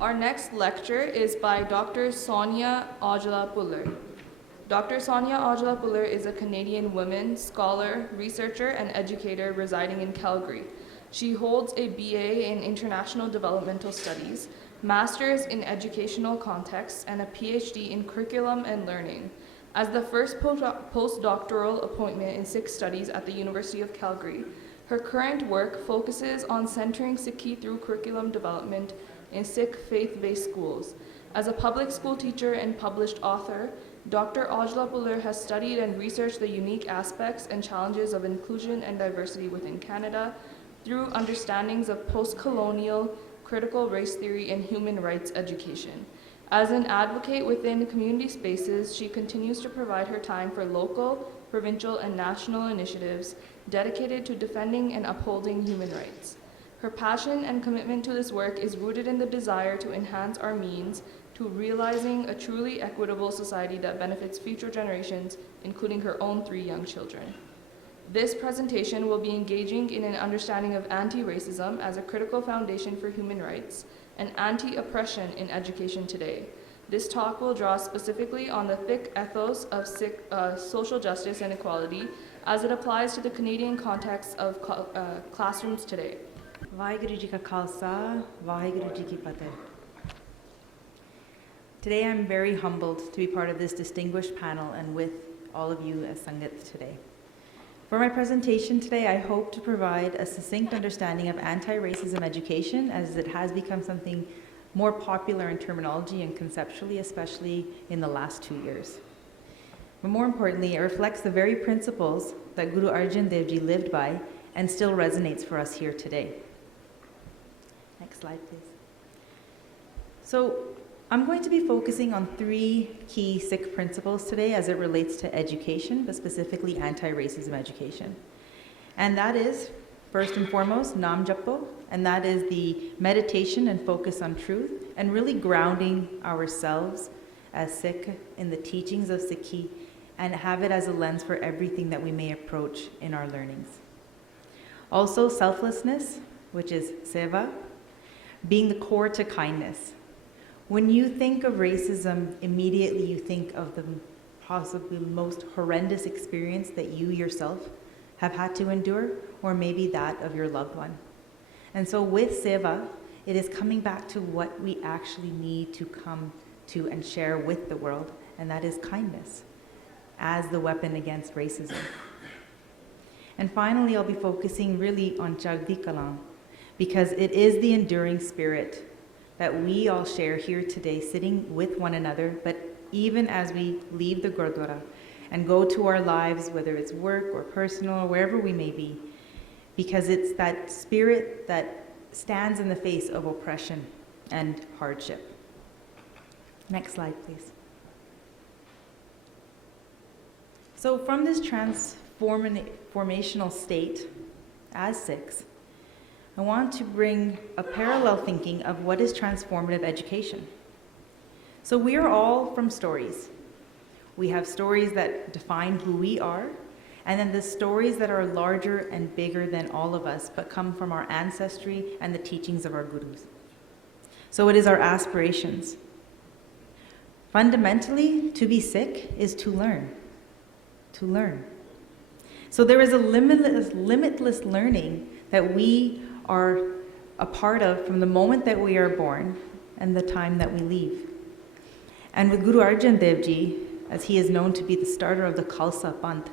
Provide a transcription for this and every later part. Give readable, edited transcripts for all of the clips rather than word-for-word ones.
Our next lecture is by Dr. Sonia Aujla Puller. Dr. Sonia Aujla Puller is a Canadian woman, scholar, researcher, and educator residing in Calgary. She holds a BA in International Developmental Studies, Master's in Educational Contexts, and a PhD in Curriculum and Learning. As the first postdoctoral appointment in Sikh Studies at the University of Calgary, her current work focuses on centering Sikhi through curriculum development in Sikh faith-based schools. As a public school teacher and published author, Dr. Aujla Puller has studied and researched the unique aspects and challenges of inclusion and diversity within Canada through understandings of post-colonial critical race theory and human rights education. As an advocate within community spaces, she continues to provide her time for local, provincial, and national initiatives dedicated to defending and upholding human rights. Her passion and commitment to this work is rooted in the desire to enhance our means to realizing a truly equitable society that benefits future generations, including her own 3 young children. This presentation will be engaging in an understanding of anti-racism as a critical foundation for human rights and anti-oppression in education today. This talk will draw specifically on the thick ethos of social justice and equality as it applies to the Canadian context of classrooms today. Vaheguru Ji Ka Khalsa, Vaheguru Ji Ki Fateh. Today I'm very humbled to be part of this distinguished panel and with all of you as Sangat today. For my presentation today, I hope to provide a succinct understanding of anti-racism education as it has become something more popular in terminology and conceptually, especially in the last 2 years. But more importantly, it reflects the very principles that Guru Arjun Dev Ji lived by and still resonates for us here today. Next slide, please. So I'm going to be focusing on 3 key Sikh principles today as it relates to education, but specifically anti-racism education. And that is, first and foremost, Nam Japo, and that is the meditation and focus on truth, and really grounding ourselves as Sikh in the teachings of Sikhi, and have it as a lens for everything that we may approach in our learnings. Also, selflessness, which is seva, being the core to kindness. When you think of racism, immediately you think of the possibly most horrendous experience that you yourself have had to endure, or maybe that of your loved one. And so with seva, it is coming back to what we actually need to come to and share with the world, and that is kindness as the weapon against racism. And finally, I'll be focusing really on Chagdi Kalam, because it is the enduring spirit that we all share here today, sitting with one another, but even as we leave the Gurdwara and go to our lives, whether it's work or personal or wherever we may be, because it's that spirit that stands in the face of oppression and hardship. Next slide, please. So from this transformational state as Sikhs, I want to bring a parallel thinking of what is transformative education. So we are all from stories. We have stories that define who we are, and then the stories that are larger and bigger than all of us, but come from our ancestry and the teachings of our gurus. So it is our aspirations. Fundamentally, to be Sikh is to learn. To learn. So there is a limitless learning that we are a part of from the moment that we are born and the time that we leave. And with Guru Arjun Dev Ji, as he is known to be the starter of the Khalsa Panth,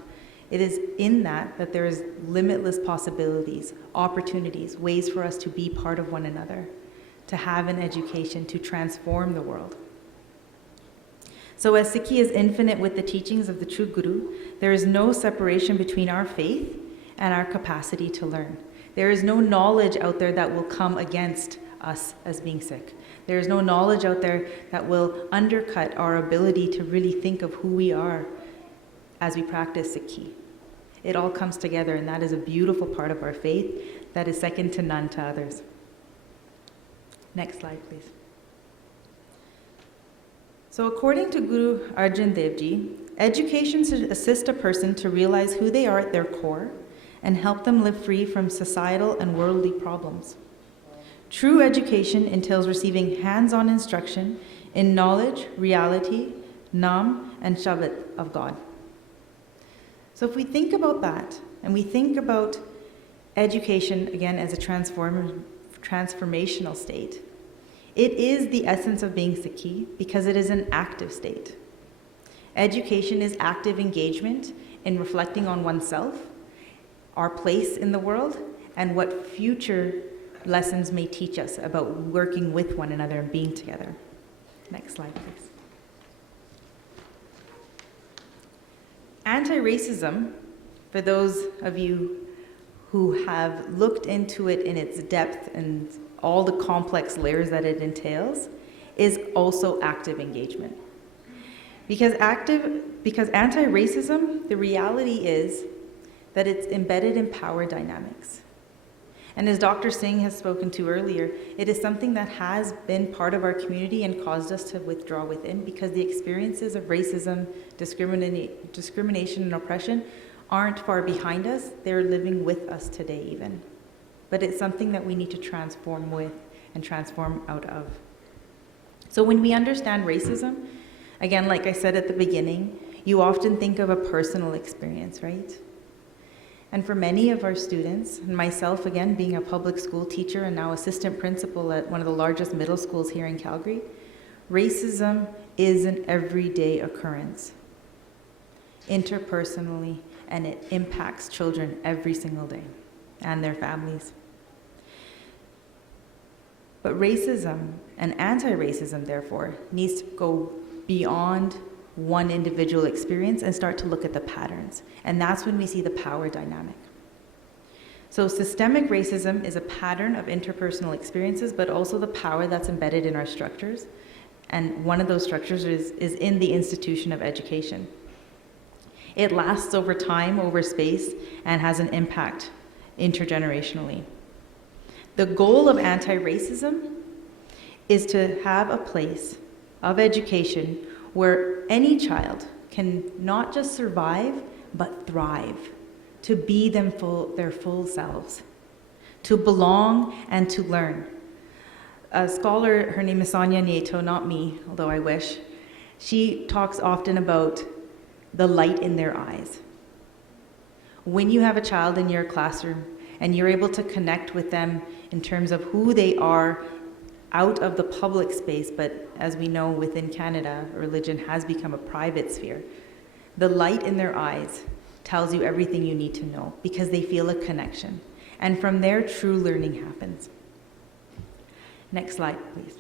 it is in that there is limitless possibilities, opportunities, ways for us to be part of one another, to have an education, to transform the world. So as Sikhi is infinite with the teachings of the true Guru, there is no separation between our faith and our capacity to learn. There is no knowledge out there that will come against us as being Sikh. There is no knowledge out there that will undercut our ability to really think of who we are as we practice Sikhi. It all comes together, and that is a beautiful part of our faith that is second to none to others. Next slide, please. So according to Guru Arjun Dev Ji, education should assist a person to realize who they are at their core and help them live free from societal and worldly problems. True education entails receiving hands-on instruction in knowledge, reality, Nam, and Shabbat of God. So if we think about that, and we think about education, again, as a transformational state, it is the essence of being Sikhi because it is an active state. Education is active engagement in reflecting on oneself, our place in the world, and what future lessons may teach us about working with one another and being together. Next slide, please. Anti-racism, for those of you who have looked into it in its depth and all the complex layers that it entails, is also active engagement. Because anti-racism, the reality is that it's embedded in power dynamics. And as Dr. Singh has spoken to earlier, it is something that has been part of our community and caused us to withdraw within because the experiences of racism, discrimination, and oppression aren't far behind us. They're living with us today even. But it's something that we need to transform with and transform out of. So when we understand racism, again, like I said at the beginning, you often think of a personal experience, right? And for many of our students, and myself again being a public school teacher and now assistant principal at one of the largest middle schools here in Calgary, racism is an everyday occurrence, interpersonally, and it impacts children every single day and their families. But racism and anti-racism, therefore, needs to go beyond one individual experience and start to look at the patterns. And that's when we see the power dynamic. So systemic racism is a pattern of interpersonal experiences, but also the power that's embedded in our structures. And one of those structures is in the institution of education. It lasts over time, over space, and has an impact intergenerationally. The goal of anti-racism is to have a place of education where any child can not just survive, but thrive, to be their full selves, to belong and to learn. A scholar, her name is Sonia Nieto, not me, although I wish, she talks often about the light in their eyes. When you have a child in your classroom and you're able to connect with them in terms of who they are out of the public space, but as we know within Canada, religion has become a private sphere. The light in their eyes tells you everything you need to know because they feel a connection. And from there, true learning happens. Next slide, please.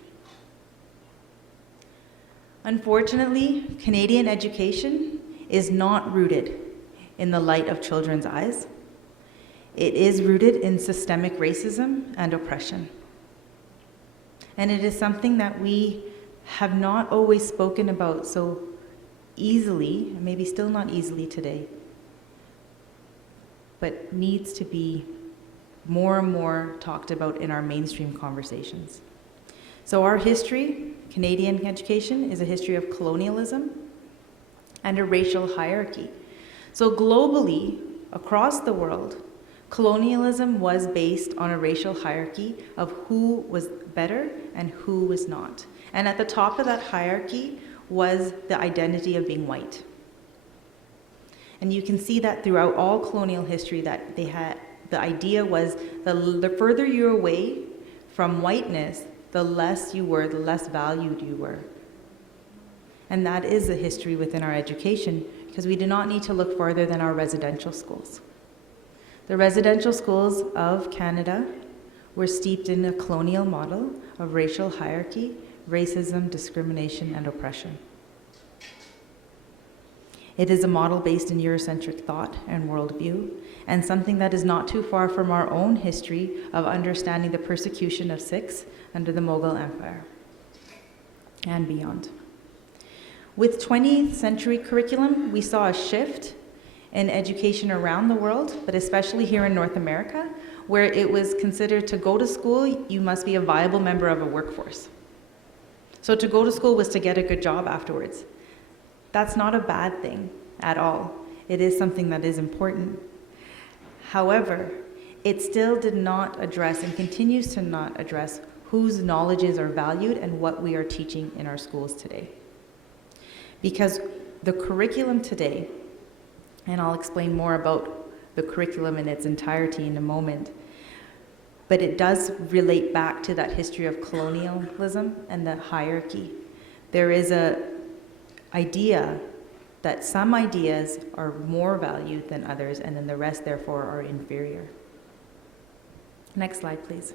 Unfortunately, Canadian education is not rooted in the light of children's eyes. It is rooted in systemic racism and oppression. And it is something that we have not always spoken about so easily, maybe still not easily today, but needs to be more and more talked about in our mainstream conversations. So our history, Canadian education, is a history of colonialism and a racial hierarchy. So globally, across the world, colonialism was based on a racial hierarchy of who was better and who was not. And at the top of that hierarchy was the identity of being white. And you can see that throughout all colonial history that they had, the idea was the further you're away from whiteness, the less you were, the less valued you were. And that is the history within our education because we do not need to look farther than our residential schools. The residential schools of Canada were steeped in a colonial model of racial hierarchy, racism, discrimination, and oppression. It is a model based in Eurocentric thought and worldview, and something that is not too far from our own history of understanding the persecution of Sikhs under the Mughal Empire and beyond. With 20th century curriculum, we saw a shift in education around the world, but especially here in North America, where it was considered to go to school, you must be a viable member of a workforce. So to go to school was to get a good job afterwards. That's not a bad thing at all. It is something that is important. However, it still did not address and continues to not address whose knowledges are valued and what we are teaching in our schools today. Because the curriculum today, and I'll explain more about the curriculum in its entirety in a moment, but it does relate back to that history of colonialism and the hierarchy. There is an idea that some ideas are more valued than others, and then the rest, therefore, are inferior. Next slide, please.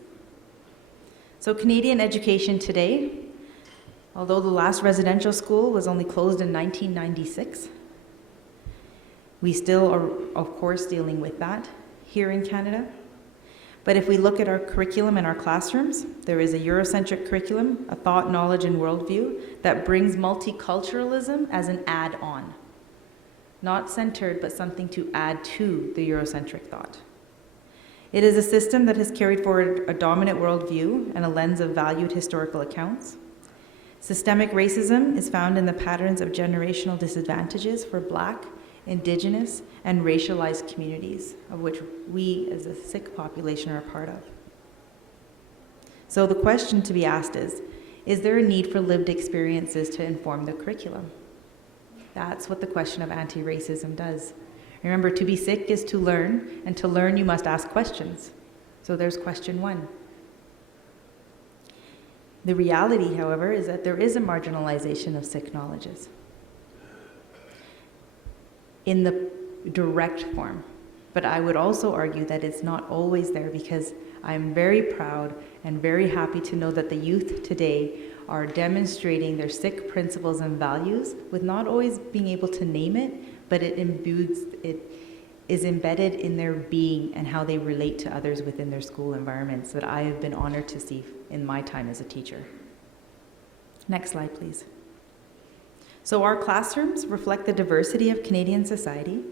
So Canadian education today, although the last residential school was only closed in 1996, we still are, of course, dealing with that here in Canada. But if we look at our curriculum in our classrooms, there is a Eurocentric curriculum, a thought, knowledge, and worldview that brings multiculturalism as an add-on. Not centered, but something to add to the Eurocentric thought. It is a system that has carried forward a dominant worldview and a lens of valued historical accounts. Systemic racism is found in the patterns of generational disadvantages for Black, Indigenous, and racialized communities, of which we as a Sikh population are a part of. So the question to be asked is there a need for lived experiences to inform the curriculum? That's what the question of anti-racism does. Remember, to be Sikh is to learn, and to learn you must ask questions. So there's question one. The reality, however, is that there is a marginalization of Sikh knowledges in the direct form. But I would also argue that it's not always there, because I'm very proud and very happy to know that the youth today are demonstrating their Sikh principles and values with not always being able to name it, but it is embedded in their being and how they relate to others within their school environments that I have been honored to see in my time as a teacher. Next slide, please. So our classrooms reflect the diversity of Canadian society.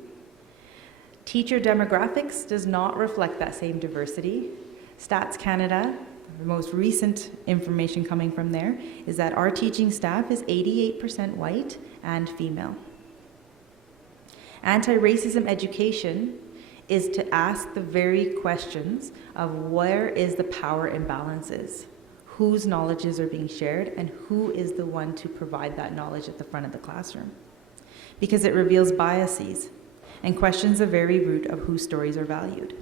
Teacher demographics does not reflect that same diversity. Stats Canada, the most recent information coming from there, is that our teaching staff is 88% white and female. Anti-racism education is to ask the very questions of where is the power imbalances, whose knowledges are being shared, and who is the one to provide that knowledge at the front of the classroom. Because it reveals biases and questions the very root of whose stories are valued.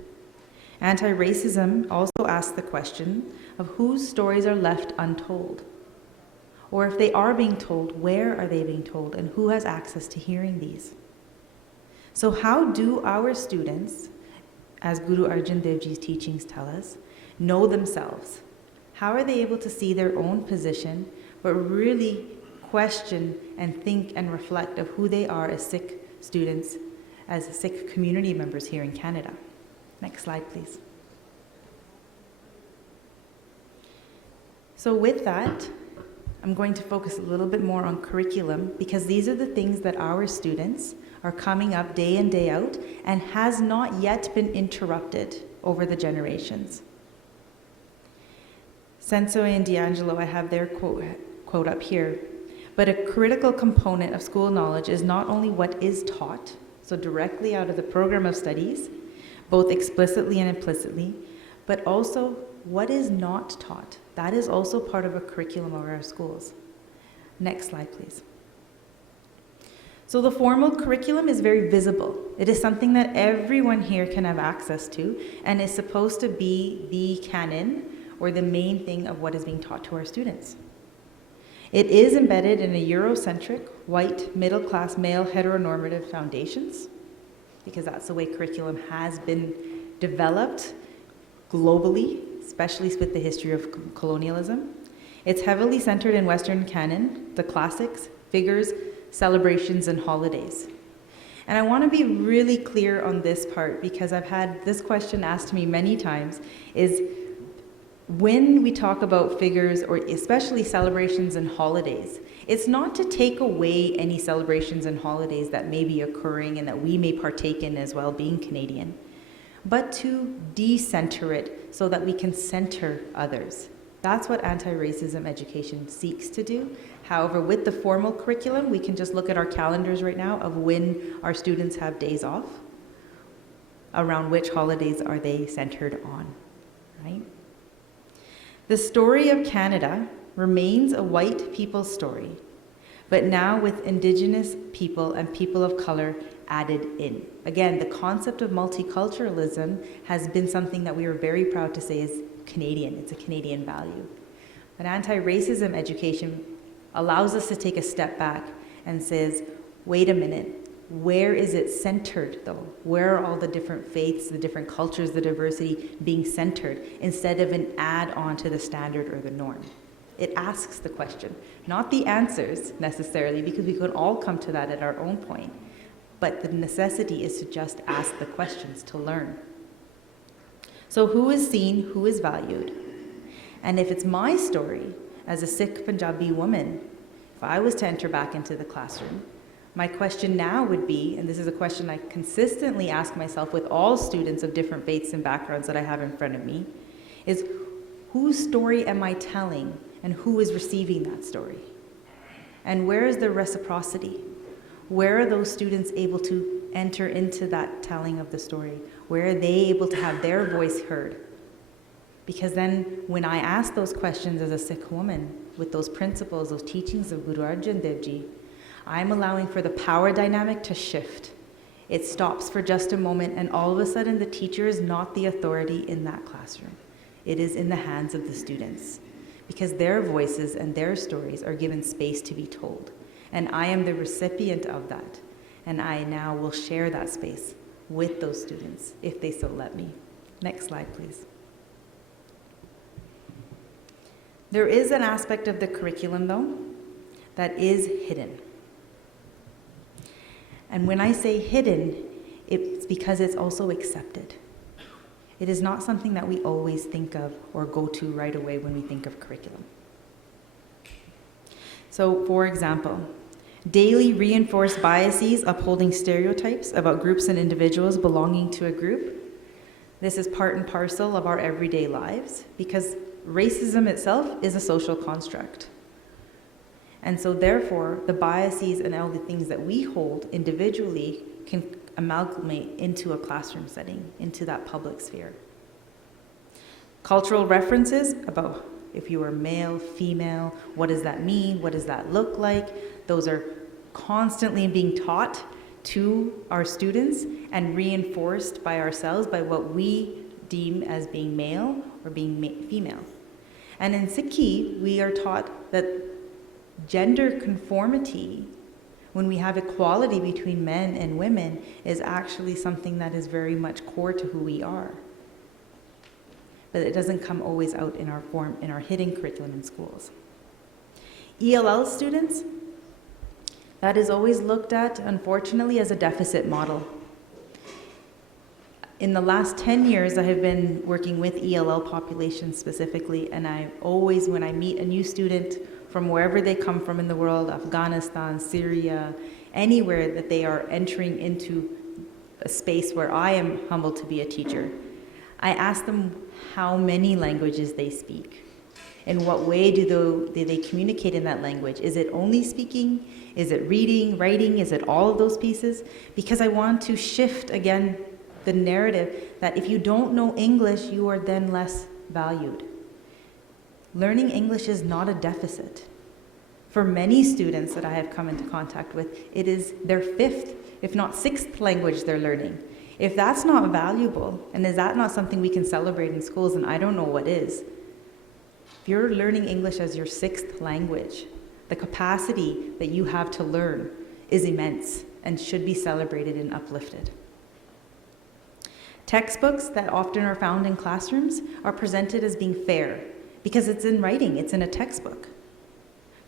Anti-racism also asks the question of whose stories are left untold. Or if they are being told, where are they being told, and who has access to hearing these? So how do our students, as Guru Arjun Dev Ji's teachings tell us, know themselves? How are they able to see their own position, but really question and think and reflect of who they are as Sikh students, as Sikh community members here in Canada? Next slide, please. So with that, I'm going to focus a little bit more on curriculum, because these are the things that our students are coming up day in, day out, and has not yet been interrupted over the generations. Senso and D'Angelo, I have their quote up here. But a critical component of school knowledge is not only what is taught, so directly out of the program of studies, both explicitly and implicitly, but also what is not taught. That is also part of a curriculum of our schools. Next slide, please. So the formal curriculum is very visible. It is something that everyone here can have access to, and is supposed to be the canon or the main thing of what is being taught to our students. It is embedded in a Eurocentric, white, middle-class, male, heteronormative foundations, because that's the way curriculum has been developed globally, especially with the history of colonialism. It's heavily centered in Western canon, the classics, figures, celebrations, and holidays. And I want to be really clear on this part, because I've had this question asked to me many times, is when we talk about figures, or especially celebrations and holidays, it's not to take away any celebrations and holidays that may be occurring and that we may partake in as well, being Canadian, but to decenter it so that we can center others. That's what anti-racism education seeks to do. However, with the formal curriculum, we can just look at our calendars right now of when our students have days off. around which holidays are they centered on, right? The story of Canada remains a white people's story, but now with Indigenous people and people of color added in. Again, the concept of multiculturalism has been something that we are very proud to say is Canadian. It's a Canadian value. But anti-racism education allows us to take a step back and says, wait a minute, where is it centered though? Where are all the different faiths, the different cultures, the diversity being centered instead of an add-on to the standard or the norm? It asks the question, not the answers necessarily, because we could all come to that at our own point. But the necessity is to just ask the questions to learn. So who is seen, who is valued? And if it's my story as a Sikh Punjabi woman, if I was to enter back into the classroom, my question now would be, and this is a question I consistently ask myself with all students of different faiths and backgrounds that I have in front of me, is whose story am I telling and who is receiving that story? And where is the reciprocity? Where are those students able to enter into that telling of the story? Where are they able to have their voice heard? Because then when I ask those questions as a Sikh woman, with those principles, those teachings of Guru Arjun Dev Ji, I'm allowing for the power dynamic to shift. It stops for just a moment, and all of a sudden the teacher is not the authority in that classroom. It is in the hands of the students, because their voices and their stories are given space to be told. And I am the recipient of that. And I now will share that space with those students, if they so let me. Next slide, please. There is an aspect of the curriculum, though, that is hidden. And when I say hidden, it's because it's also accepted. It is not something that we always think of or go to right away when we think of curriculum. So, for example, daily reinforced biases upholding stereotypes about groups and individuals belonging to a group. This is part and parcel of our everyday lives because racism itself is a social construct. And so therefore, the biases and all the things that we hold individually can amalgamate into a classroom setting, into that public sphere. Cultural references about if you are male, female, what does that mean? What does that look like? Those are constantly being taught to our students and reinforced by ourselves by what we deem as being male or being female. And in Sikhi, we are taught that gender conformity, when we have equality between men and women, is actually something that is very much core to who we are. But it doesn't come always out in our hidden curriculum in schools. ELL students, that is always looked at, unfortunately, as a deficit model. In the last 10 years, I have been working with ELL populations specifically, and I always, when I meet a new student from wherever they come from in the world, Afghanistan, Syria, anywhere that they are entering into a space where I am humbled to be a teacher, I ask them how many languages they speak. In what way do they communicate in that language? Is it only speaking? Is it reading, writing? Is it all of those pieces? Because I want to shift, again, the narrative that if you don't know English, you are then less valued. Learning English is not a deficit. For many students that I have come into contact with, it is their fifth, if not sixth language they're learning. If that's not valuable, and is that not something we can celebrate in schools, then I don't know what is. If you're learning English as your sixth language, the capacity that you have to learn is immense and should be celebrated and uplifted. Textbooks that often are found in classrooms are presented as being fair because it's in writing, it's in a textbook.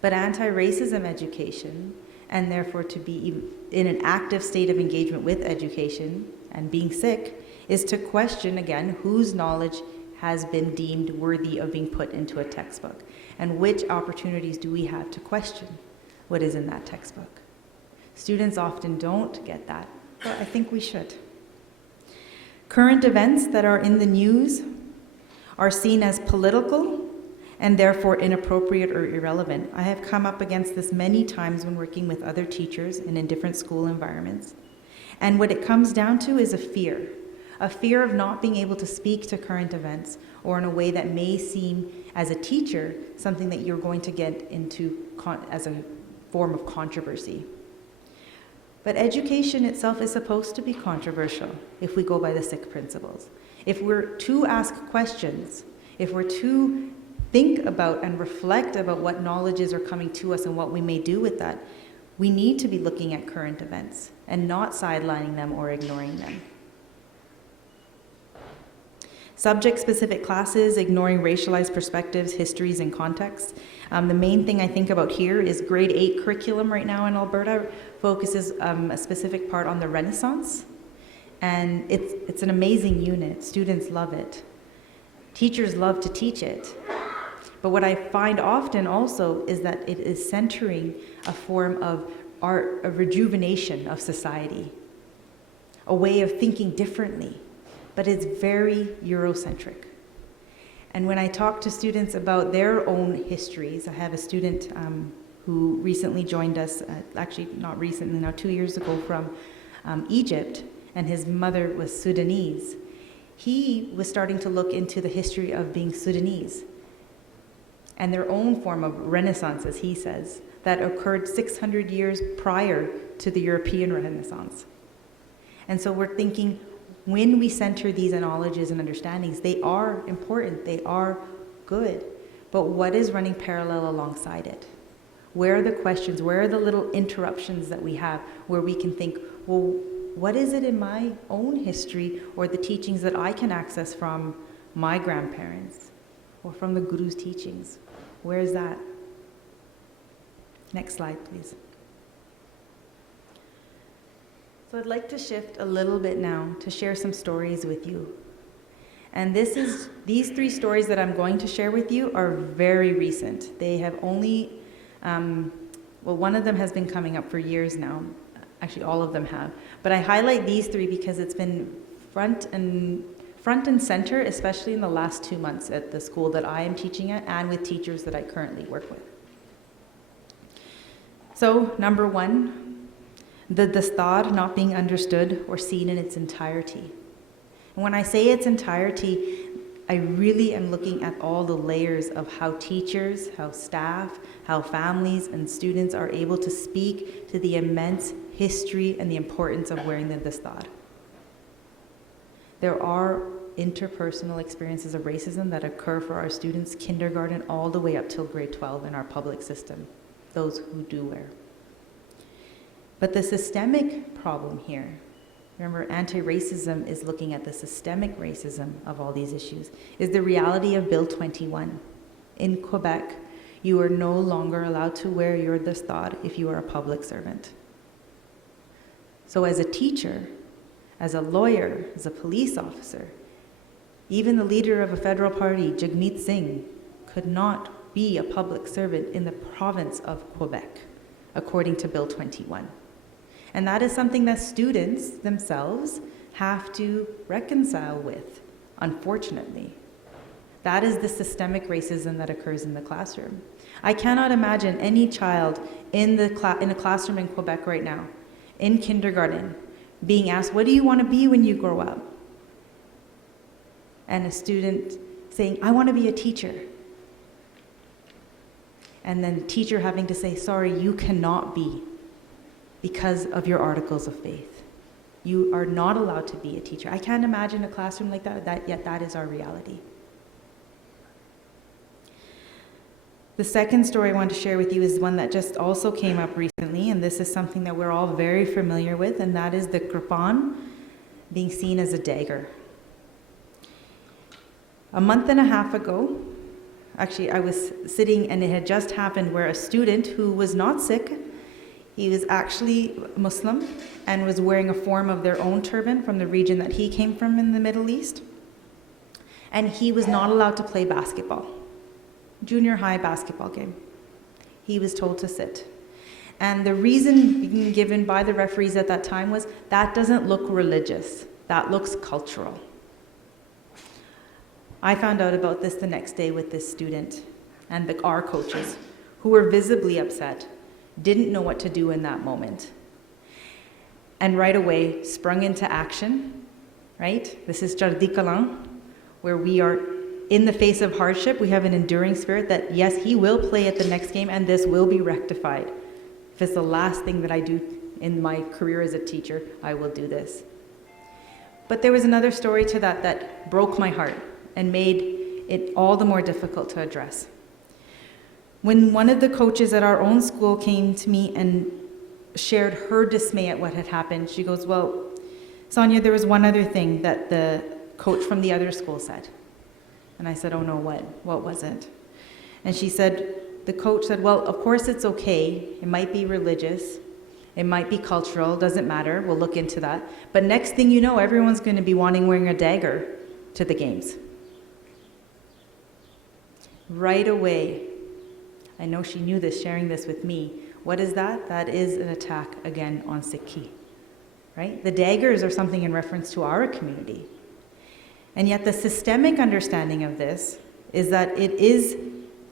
But anti-racism education, and therefore to be in an active state of engagement with education and being Sikh, is to question, again, whose knowledge has been deemed worthy of being put into a textbook, and which opportunities do we have to question what is in that textbook. Students often don't get that, but I think we should. Current events that are in the news are seen as political and therefore inappropriate or irrelevant. I have come up against this many times when working with other teachers and in different school environments. And what it comes down to is a fear a fear of not being able to speak to current events, or in a way that may seem, as a teacher, something that you're going to get into as a form of controversy. But education itself is supposed to be controversial if we go by the Sikh principles. If we're to ask questions, if we're to think about and reflect about what knowledges are coming to us and what we may do with that, we need to be looking at current events and not sidelining them or ignoring them. Subject-specific classes, ignoring racialized perspectives, histories, and contexts. The main thing I think about here is grade 8 curriculum right now in Alberta focuses a specific part on the Renaissance. And it's an amazing unit. Students love it. Teachers love to teach it. But what I find often also is that it is centering a form of art, a rejuvenation of society, a way of thinking differently, but it's very Eurocentric. And when I talk to students about their own histories, I have a student who recently joined us, actually not recently, now 2 years ago, from Egypt, and his mother was Sudanese. He was starting to look into the history of being Sudanese and their own form of Renaissance, as he says, that occurred 600 years prior to the European Renaissance. And so we're thinking, when we center these knowledges and understandings, they are important, they are good, but what is running parallel alongside it? Where are the questions, where are the little interruptions that we have where we can think, well, what is it in my own history or the teachings that I can access from my grandparents or from the Guru's teachings? Where is that? Next slide, please. So I'd like to shift a little bit now to share some stories with you. And these 3 stories that I'm going to share with you are very recent. They have only, one of them has been coming up for years now. Actually, all of them have. But I highlight these 3 because it's been front and center, especially in the last 2 months at the school that I am teaching at and with teachers that I currently work with. So, number 1, the dastar not being understood or seen in its entirety. And when I say its entirety, I really am looking at all the layers of how teachers, how staff, how families and students are able to speak to the immense history and the importance of wearing the dastar. There are interpersonal experiences of racism that occur for our students, kindergarten all the way up till grade 12 in our public system, those who do wear. But the systemic problem here, remember, anti-racism is looking at the systemic racism of all these issues, is the reality of Bill 21. In Quebec, you are no longer allowed to wear your dastar if you are a public servant. So as a teacher, as a lawyer, as a police officer, even the leader of a federal party, Jagmeet Singh, could not be a public servant in the province of Quebec, according to Bill 21. And that is something that students themselves have to reconcile with, unfortunately. That is the systemic racism that occurs in the classroom. I cannot imagine any child in a classroom in Quebec right now, in kindergarten, being asked, what do you want to be when you grow up? And a student saying, I want to be a teacher. And then the teacher having to say, sorry, you cannot be because of your articles of faith. You are not allowed to be a teacher. I can't imagine a classroom like that, yet that is our reality. The second story I want to share with you is one that just also came up recently, and this is something that we're all very familiar with, and that is the gurpurab being seen as a dagger. A month and a half ago, actually I was sitting and it had just happened where a student who was not Sikh, he was actually Muslim and was wearing a form of their own turban from the region that he came from in the Middle East. And he was not allowed to play basketball, junior high basketball game. He was told to sit. And the reason being given by the referees at that time was, that doesn't look religious, that looks cultural. I found out about this the next day with this student and our coaches, who were visibly upset, didn't know what to do in that moment, and right away sprung into action right? This is Chardi Kalang, where we are in the face of hardship. We have an enduring spirit that, yes, he will play at the next game and this will be rectified. If it's the last thing that I do in my career as a teacher, I will do this. But there was another story to that that broke my heart and made it all the more difficult to address. When one of the coaches at our own school came to me and shared her dismay at what had happened, she goes, well, Sonia, there was one other thing that the coach from the other school said. And I said, oh no, what? What was it? And she said, the coach said, well, of course it's okay. It might be religious. It might be cultural. Doesn't matter. We'll look into that. But next thing you know, everyone's going to be wearing a dagger to the games. Right away, I know she knew this, sharing this with me. What is that? That is an attack again on Sikhi, right? The daggers are something in reference to our community. And yet the systemic understanding of this is that it is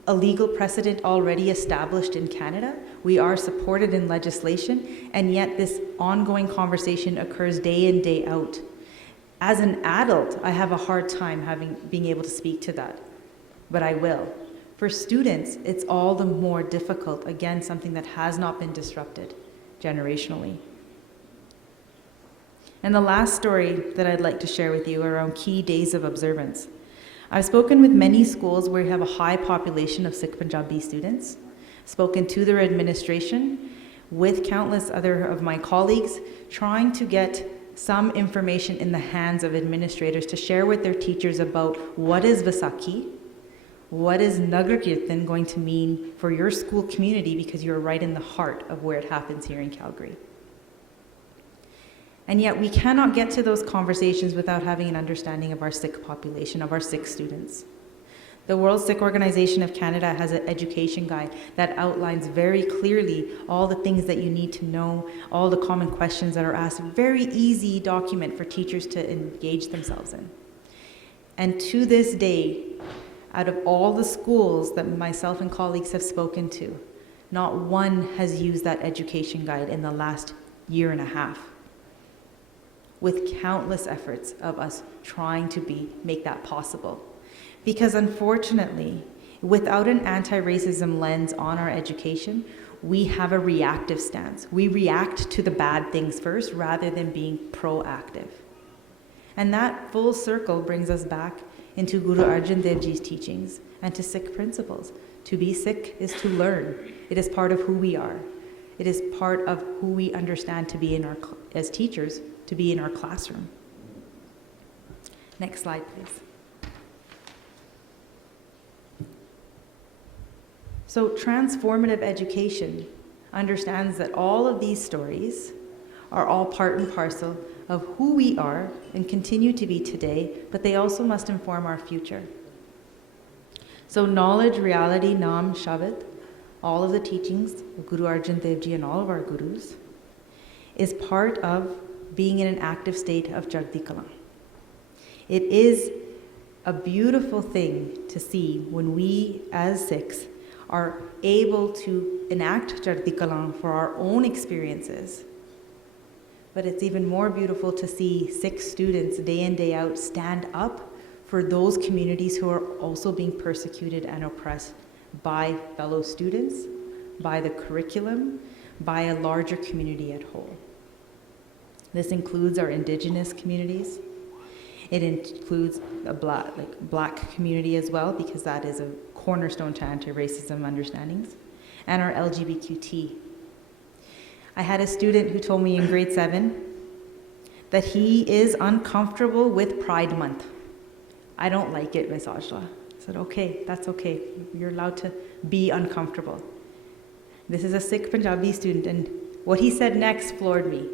a legal precedent already established in Canada. We are supported in legislation, and yet this ongoing conversation occurs day in, day out. As an adult, I have a hard time being able to speak to that, but I will. For students, it's all the more difficult, again, something that has not been disrupted generationally. And the last story that I'd like to share with you are around key days of observance. I've spoken with many schools where we have a high population of Sikh Punjabi students, spoken to their administration, with countless other of my colleagues, trying to get some information in the hands of administrators to share with their teachers about what is Vaisakhi, what is Nagar Kirtan going to mean for your school community, because you're right in the heart of where it happens here in Calgary. And yet we cannot get to those conversations without having an understanding of our Sikh population, of our Sikh students. The World Sikh Organization of Canada has an education guide that outlines very clearly all the things that you need to know, all the common questions that are asked. Very easy document for teachers to engage themselves in. And to this day, out of all the schools that myself and colleagues have spoken to, not one has used that education guide in the last year and a half, with countless efforts of us trying to make that possible. Because unfortunately, without an anti-racism lens on our education, we have a reactive stance. We react to the bad things first rather than being proactive. And that full circle brings us back into Guru Arjun Dev Ji's teachings and to Sikh principles. To be Sikh is to learn. It is part of who we are. It is part of who we understand to be as teachers, to be in our classroom. Next slide, please. So transformative education understands that all of these stories are all part and parcel of who we are and continue to be today, but they also must inform our future. So knowledge, reality, Nam, Shabad, all of the teachings of Guru Arjun Dev Ji and all of our gurus, is part of being in an active state of Chardhi Kala. It is a beautiful thing to see when we as Sikhs are able to enact Chardhi Kala for our own experiences. But it's even more beautiful to see Sikh students day in, day out stand up for those communities who are also being persecuted and oppressed by fellow students, by the curriculum, by a larger community at whole. This includes our Indigenous communities. It includes a black community as well, because that is a cornerstone to anti-racism understandings, and our LGBTQ. I had a student who told me in grade 7 that he is uncomfortable with Pride Month. I don't like it, Ms. Ajla. I said, okay, that's okay. You're allowed to be uncomfortable. This is a Sikh Punjabi student, and what he said next floored me.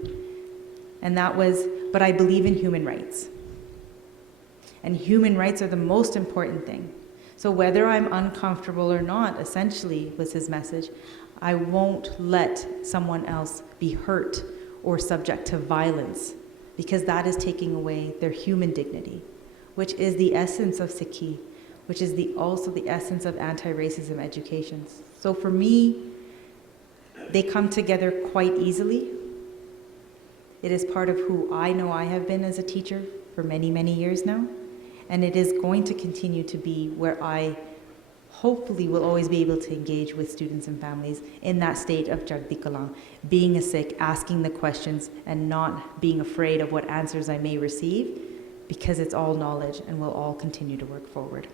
And that was, but I believe in human rights. And human rights are the most important thing. So whether I'm uncomfortable or not, essentially was his message, I won't let someone else be hurt or subject to violence, because that is taking away their human dignity, which is the essence of Sikhi, which is also the essence of anti-racism education. So for me, they come together quite easily. It is part of who I know I have been as a teacher for many, many years now. And it is going to continue to be where I hopefully will always be able to engage with students and families in that state of Jagdi Kalam, being a Sikh, asking the questions and not being afraid of what answers I may receive, because it's all knowledge and we'll all continue to work forward.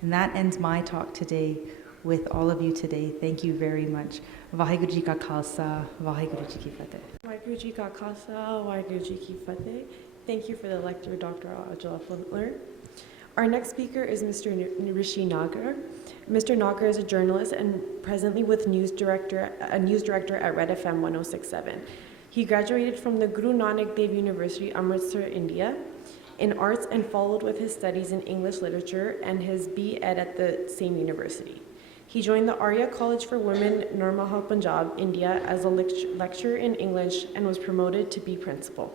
And that ends my talk today with all of you today. Thank you very much. Vaheguru Ji Ka Khalsa, Vaheguru Ji Ki Fateh. Vaheguru Ji Ka Khalsa, Vaheguru Ji Ki Fateh. Thank you for the lecture, Dr. Ajala Fuller. Our next speaker is Mr. Rishi Nagar. Mr. Nagar is a journalist and presently with a news director at Red FM 1067. He graduated from the Guru Nanak Dev University, Amritsar, India, in arts and followed with his studies in English literature and his B.Ed at the same university. He joined the Arya College for Women, Nurmahal, Punjab, India as a lecturer in English and was promoted to be principal.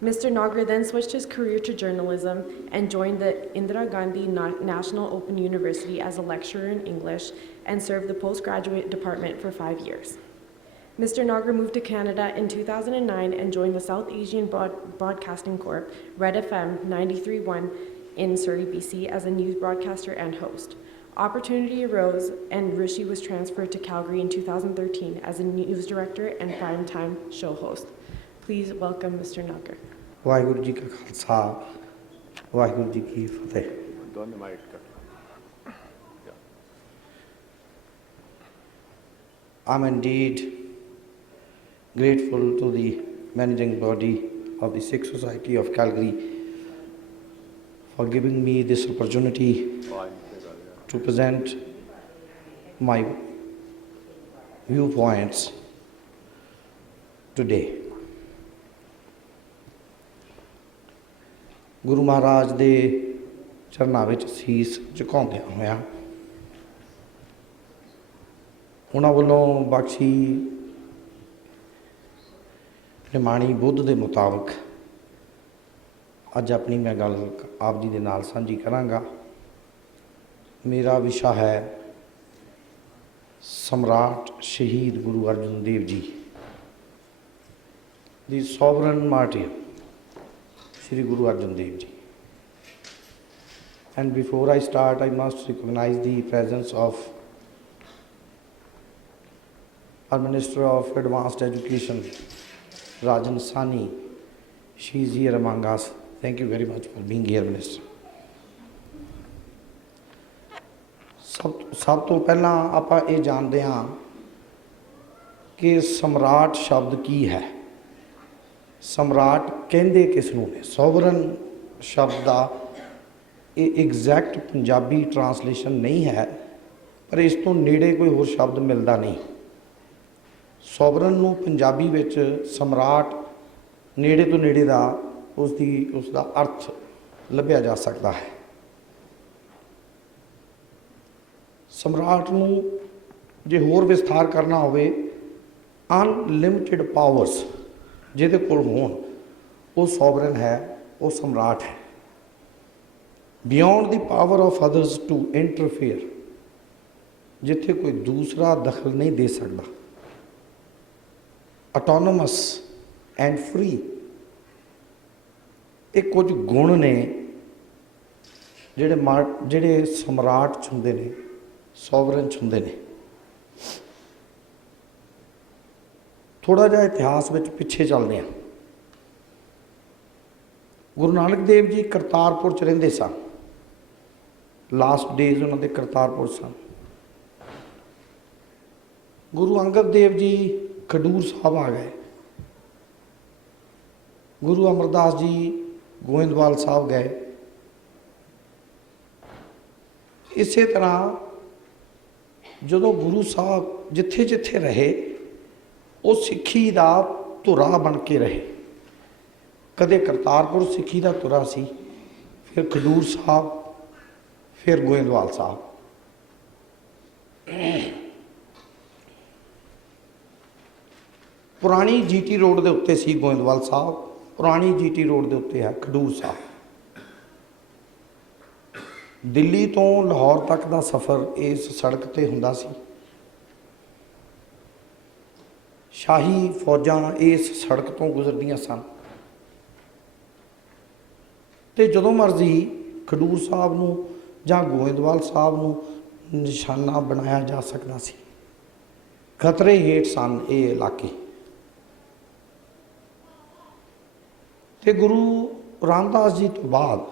Mr. Nagar then switched his career to journalism and joined the Indira Gandhi National Open University as a lecturer in English and served the postgraduate department for 5 years. Mr. Nagar moved to Canada in 2009 and joined the South Asian Broadcasting Corp, Red FM 93.1 in Surrey, BC as a news broadcaster and host. Opportunity arose and Rishi was transferred to Calgary in 2013 as a news director and primetime show host. Please welcome Mr. Nagar. Vaheguru Ji Ka Khalsa, Vaheguru Ji Ki Fateh. I'm indeed grateful to the managing body of the Sikh Society of Calgary for giving me this opportunity to present my viewpoints today. Guru Maharaj ਦੇ ਚਰਨਾਂ ਵਿੱਚ ਸੀਸ ਝੁਕਾਉਂਦਿਆਂ ਹੋਇਆਂ ਉਹਨਾਂ ਵੱਲੋਂ ਬਖਸ਼ੀ ਪ੍ਰਮਾਣੀ ਬੁੱਧ ਦੇ ਮੁਤਾਬਕ ਅੱਜ ਆਪਣੀ ਮੈਂ ਗੱਲ ਆਪ ਜੀ ਦੇ ਨਾਲ ਸਾਂਝੀ ਕਰਾਂਗਾ। ਮੇਰਾ ਵਿਸ਼ਾ ਹੈ ਸਮਰਾਟ ਸ਼ਹੀਦ ਗੁਰੂ ਅਰਜਨ ਦੇਵ ਜੀ ਦੀ sovereign ਮਾਰਟੀਰ Shri Guru Arjun Dev Ji. And before I start, I must recognize the presence of our Minister of Advanced Education, Rajan Sani. She is here among us. Thank you very much for being here, Minister. ਸਭ ਤੋਂ ਪਹਿਲਾਂ ਆਪਾਂ ਇਹ ਜਾਣਦੇ ਹਾਂ ਕਿ ਸਮਰਾਟ ਸ਼ਬਦ ਕੀ ਹੈ। ਸਮਰਾਟ ਕਹਿੰਦੇ ਕਿਸ ਨੂੰ ਨੇ। ਸੋਵਰਨ ਸ਼ਬਦ ਦਾ ਇਹ ਐਗਜ਼ੈਕਟ ਪੰਜਾਬੀ ਟਰਾਂਸਲੇਸ਼ਨ ਨਹੀਂ ਹੈ, ਪਰ ਇਸ ਤੋਂ ਨੇੜੇ ਕੋਈ ਹੋਰ ਸ਼ਬਦ ਮਿਲਦਾ ਨਹੀਂ। ਸੋਵਰਨ ਨੂੰ ਪੰਜਾਬੀ ਵਿੱਚ ਸਮਰਾਟ ਨੇੜੇ ਤੋਂ ਨੇੜੇ ਦਾ ਉਸ ਦਾ ਅਰਥ ਲੱਭਿਆ ਜਾ ਸਕਦਾ ਹੈ। ਸਮਰਾਟ ਨੂੰ ਜੇ ਹੋਰ ਵਿਸਥਾਰ ਕਰਨਾ ਹੋਵੇ, ਅਨਲਿਮਿਟਿਡ ਪਾਵਰਸ ਜਿਹਦੇ ਕੋਲ ਹੋਣ, ਉਹ ਸੋਵਰਨ ਹੈ, ਉਹ ਸਮਰਾਟ ਹੈ। Beyond the power of others to interfere, ਜਿੱਥੇ ਕੋਈ ਦੂਸਰਾ ਦਖਲ ਨਹੀਂ ਦੇ ਸਕਦਾ। ਆਟੋਨੋਮਸ ਐਂਡ ਫਰੀ, ਇਹ ਕੁਝ ਗੁਣ ਨੇ ਜਿਹੜੇ ਸਮਰਾਟ 'ਚ ਹੁੰਦੇ ਨੇ, ਸੋਵਰਨ 'ਚ ਹੁੰਦੇ ਨੇ। ਥੋੜ੍ਹਾ ਜਿਹਾ ਇਤਿਹਾਸ ਵਿੱਚ ਪਿੱਛੇ ਚੱਲਦੇ ਹਾਂ। ਗੁਰੂ ਨਾਨਕ ਦੇਵ ਜੀ ਕਰਤਾਰਪੁਰ 'ਚ ਰਹਿੰਦੇ ਸਨ। ਲਾਸਟ ਡੇਜ਼ ਉਹਨਾਂ ਦੇ ਕਰਤਾਰਪੁਰ ਸਨ। ਗੁਰੂ ਅੰਗਦ ਦੇਵ ਜੀ ਖਡੂਰ ਸਾਹਿਬ ਆ ਗਏ। ਗੁਰੂ ਅਮਰਦਾਸ ਜੀ ਗੋਇੰਦਵਾਲ ਸਾਹਿਬ ਗਏ। ਇਸੇ ਤਰ੍ਹਾਂ ਜਦੋਂ ਗੁਰੂ ਸਾਹਿਬ ਜਿੱਥੇ ਜਿੱਥੇ ਰਹੇ, ਉਹ ਸਿੱਖੀ ਦਾ ਧੁਰਾ ਬਣ ਕੇ ਰਹੇ। ਕਦੇ ਕਰਤਾਰਪੁਰ ਸਿੱਖੀ ਦਾ ਧੁਰਾ ਸੀ, ਫਿਰ ਖਡੂਰ ਸਾਹਿਬ, ਫਿਰ ਗੋਇੰਦਵਾਲ ਸਾਹਿਬ। ਪੁਰਾਣੀ ਜੀਟੀ ਰੋਡ ਦੇ ਉੱਤੇ ਸੀ ਗੋਇੰਦਵਾਲ ਸਾਹਿਬ, ਪੁਰਾਣੀ ਜੀਟੀ ਰੋਡ ਦੇ ਉੱਤੇ ਹੈ ਖਡੂਰ ਸਾਹਿਬ। ਦਿੱਲੀ ਤੋਂ ਲਾਹੌਰ ਤੱਕ ਦਾ ਸਫ਼ਰ ਇਸ ਸੜਕ ਤੇ ਹੁੰਦਾ ਸੀ। ਸ਼ਾਹੀ ਫੌਜਾਂ ਇਸ ਸੜਕ ਤੋਂ ਗੁਜ਼ਰਦੀਆਂ ਸਨ। ਤੇ ਜਦੋਂ ਮਰਜ਼ੀ ਖਡੂਰ ਸਾਹਿਬ ਨੂੰ ਜਾਂ ਗੋਇੰਦਵਾਲ ਸਾਹਿਬ ਨੂੰ ਨਿਸ਼ਾਨਾ ਬਣਾਇਆ ਜਾ ਸਕਦਾ ਸੀ। ਖਤਰੇ ਹੇਠ ਸਨ ਇਹ ਇਲਾਕੇ। ਤੇ ਗੁਰੂ ਰਾਮਦਾਸ ਜੀ ਤੋਂ ਬਾਅਦ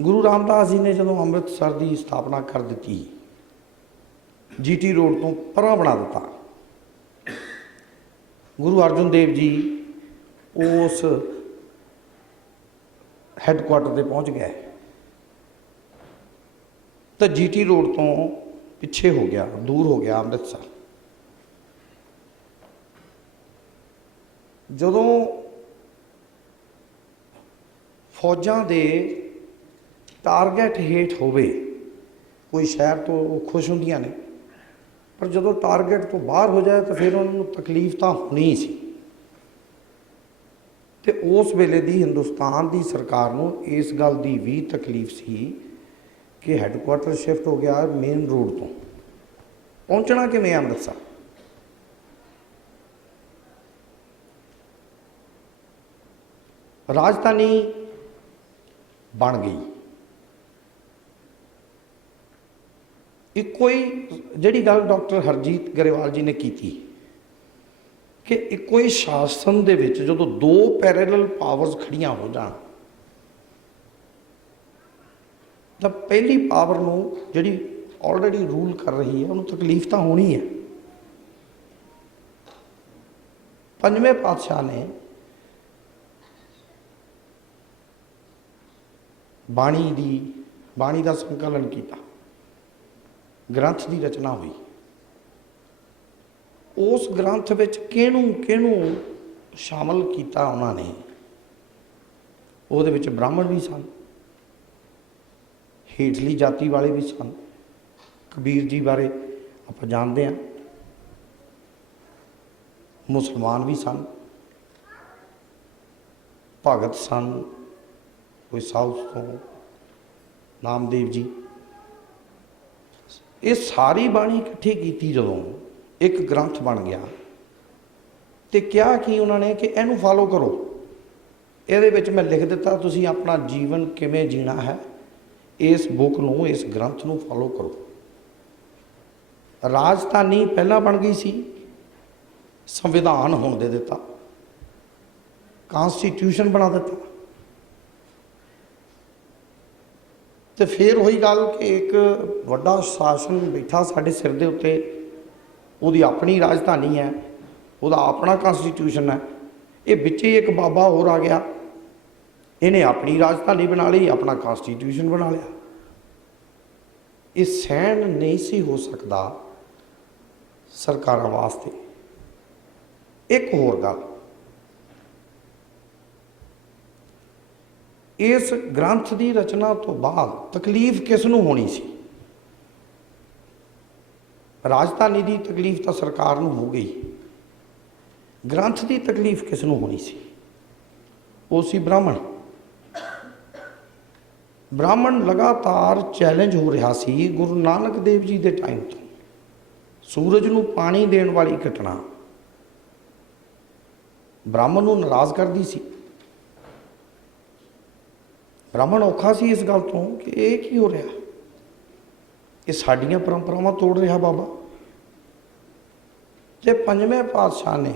ਗੁਰੂ ਰਾਮਦਾਸ ਜੀ ਨੇ ਜਦੋਂ ਅੰਮ੍ਰਿਤਸਰ ਦੀ ਸਥਾਪਨਾ ਕਰ ਦਿੱਤੀ, ਜੀਟੀ ਰੋਡ ਤੋਂ ਪਰਾਂ ਬਣਾ ਦਿੱਤਾ, ਗੁਰੂ ਅਰਜਨ ਦੇਵ ਜੀ ਉਸ ਹੈੱਡਕੁਆਟਰ ਤੇ ਪਹੁੰਚ ਗਏ ਤਾਂ ਜੀਟੀ ਰੋਡ ਤੋਂ ਪਿੱਛੇ ਹੋ ਗਿਆ, ਦੂਰ ਹੋ ਗਿਆ ਅੰਮ੍ਰਿਤਸਰ। ਜਦੋਂ ਫੌਜਾਂ ਦੇ ਟਾਰਗੇਟ ਹੇਠ ਹੋਵੇ ਕੋਈ ਸ਼ਹਿਰ ਤੋਂ ਉਹ ਖੁਸ਼ ਹੁੰਦੀਆਂ ਨੇ, ਪਰ ਜਦੋਂ ਟਾਰਗੇਟ ਤੋਂ ਬਾਹਰ ਹੋ ਜਾਏ ਤਾਂ ਫਿਰ ਉਹਨਾਂ ਨੂੰ ਤਕਲੀਫ ਤਾਂ ਹੋਣੀ ਸੀ। ਤੇ ਉਸ ਵੇਲੇ ਦੀ ਹਿੰਦੁਸਤਾਨ ਦੀ ਸਰਕਾਰ ਨੂੰ ਇਸ ਗੱਲ ਦੀ ਵੀ ਤਕਲੀਫ ਸੀ ਕਿ ਹੈੱਡਕੁਆਟਰ ਸ਼ਿਫਟ ਹੋ ਗਿਆ ਮੇਨ ਰੋਡ ਤੋਂ, ਪਹੁੰਚਣਾ ਕਿਵੇਂ ਅੰਮ੍ਰਿਤਸਰ। ਰਾਜਧਾਨੀ ਬਣ ਗਈ। ਇੱਕੋ ਹੀ ਜਿਹੜੀ ਗੱਲ ਡਾਕਟਰ ਹਰਜੀਤ ਗਰੇਵਾਲ ਜੀ ਨੇ ਕੀਤੀ ਕਿ ਇੱਕੋ ਹੀ ਸ਼ਾਸਨ ਦੇ ਵਿੱਚ ਜਦੋਂ ਦੋ ਪੈਰੇਲਲ ਪਾਵਰਸ ਖੜੀਆਂ ਹੋ ਜਾਣ ਤਾਂ ਪਹਿਲੀ ਪਾਵਰ ਨੂੰ ਜਿਹੜੀ ਆਲਰੇਡੀ ਰੂਲ ਕਰ ਰਹੀ ਹੈ ਉਹਨੂੰ ਤਕਲੀਫ ਤਾਂ ਹੋਣੀ ਹੈ। ਪੰਜਵੇਂ ਪਾਤਸ਼ਾਹ ਨੇ ਬਾਣੀ ਦਾ ਸੰਕਲਨ ਕੀਤਾ, ਗ੍ਰੰਥ ਦੀ ਰਚਨਾ ਹੋਈ। ਉਸ ਗ੍ਰੰਥ ਵਿੱਚ ਕਿਹਨੂੰ ਸ਼ਾਮਲ ਕੀਤਾ ਉਹਨਾਂ ਨੇ? ਉਹਦੇ ਵਿੱਚ ਬ੍ਰਾਹਮਣ ਵੀ ਸਨ, ਹੇਠਲੀ ਜਾਤੀ ਵਾਲੇ ਵੀ ਸਨ। ਕਬੀਰ ਜੀ ਬਾਰੇ ਆਪਾਂ ਜਾਣਦੇ ਹਾਂ, ਮੁਸਲਮਾਨ ਵੀ ਸਨ, ਭਗਤ ਸਨ, ਕੋਈ ਸਾਊਥ ਤੋਂ ਨਾਮਦੇਵ ਜੀ। ਇਹ ਸਾਰੀ ਬਾਣੀ ਇਕੱਠੀ ਕੀਤੀ ਜਦੋਂ ਇੱਕ ਗ੍ਰੰਥ ਬਣ ਗਿਆ ਤੇ ਕਿਹਾ ਕਿ ਉਹਨਾਂ ਨੇ ਕਿ ਇਹਨੂੰ ਫਾਲੋ ਕਰੋ, ਇਹਦੇ ਵਿੱਚ ਮੈਂ ਲਿਖ ਦਿੱਤਾ ਤੁਸੀਂ ਆਪਣਾ ਜੀਵਨ ਕਿਵੇਂ ਜੀਣਾ ਹੈ, ਇਸ ਬੁੱਕ ਨੂੰ, ਇਸ ਗ੍ਰੰਥ ਨੂੰ ਫਾਲੋ ਕਰੋ। ਰਾਜਧਾਨੀ ਪਹਿਲਾਂ ਬਣ ਗਈ ਸੀ, ਸੰਵਿਧਾਨ ਹੋਣ ਦੇ ਦਿੱਤਾ, ਕਨਸਟੀਟਿਊਸ਼ਨ ਬਣਾ ਦਿੱਤਾ। ਤੇ ਫਿਰ ਉਹੀ ਗੱਲ ਕਿ ਇੱਕ ਵੱਡਾ ਸ਼ਾਸਨ ਬੈਠਾ ਸਾਡੇ ਸਿਰ ਦੇ ਉੱਤੇ, ਉਹਦੀ ਆਪਣੀ ਰਾਜਧਾਨੀ ਹੈ, ਉਹਦਾ ਆਪਣਾ ਕਨਸਟੀਟਿਊਸ਼ਨ ਹੈ। ਇਹ ਵਿੱਚ ਹੀ ਇੱਕ ਬਾਬਾ ਹੋਰ ਆ ਗਿਆ, ਇਹਨੇ ਆਪਣੀ ਰਾਜਧਾਨੀ ਬਣਾ ਲਈ, ਆਪਣਾ ਕਨਸਟੀਟਿਊਸ਼ਨ ਬਣਾ ਲਿਆ। ਇਹ ਸਹਿਣ ਨਹੀਂ ਸੀ ਹੋ ਸਕਦਾ ਸਰਕਾਰਾਂ ਵਾਸਤੇ। ਇੱਕ ਹੋਰ ਗੱਲ, ਇਸ ਗ੍ਰੰਥ ਦੀ ਰਚਨਾ ਤੋਂ ਬਾਅਦ ਤਕਲੀਫ ਕਿਸ ਨੂੰ ਹੋਣੀ ਸੀ? ਰਾਜਧਾਨੀ ਦੀ ਤਕਲੀਫ ਤਾਂ ਸਰਕਾਰ ਨੂੰ ਹੋ ਗਈ, ਗ੍ਰੰਥ ਦੀ ਤਕਲੀਫ ਕਿਸ ਨੂੰ ਹੋਣੀ ਸੀ? ਉਹ ਸੀ ਬ੍ਰਾਹਮਣ। ਬ੍ਰਾਹਮਣ ਲਗਾਤਾਰ ਚੈਲੰਜ ਹੋ ਰਿਹਾ ਸੀ ਗੁਰੂ ਨਾਨਕ ਦੇਵ ਜੀ ਦੇ ਟਾਈਮ ਤੋਂ। ਸੂਰਜ ਨੂੰ ਪਾਣੀ ਦੇਣ ਵਾਲੀ ਘਟਨਾ ਬ੍ਰਾਹਮਣ ਨੂੰ ਨਾਰਾਜ਼ ਕਰਦੀ ਸੀ। ਬ੍ਰਾਹਮਣ ਔਖਾ ਸੀ ਇਸ ਗੱਲ ਤੋਂ ਕਿ ਇਹ ਕੀ ਹੋ ਰਿਹਾ, ਇਹ ਸਾਡੀਆਂ ਪਰੰਪਰਾਵਾਂ ਤੋੜ ਰਿਹਾ ਬਾਬਾ। ਤੇ ਪੰਜਵੇਂ ਪਾਤਸ਼ਾਹ ਨੇ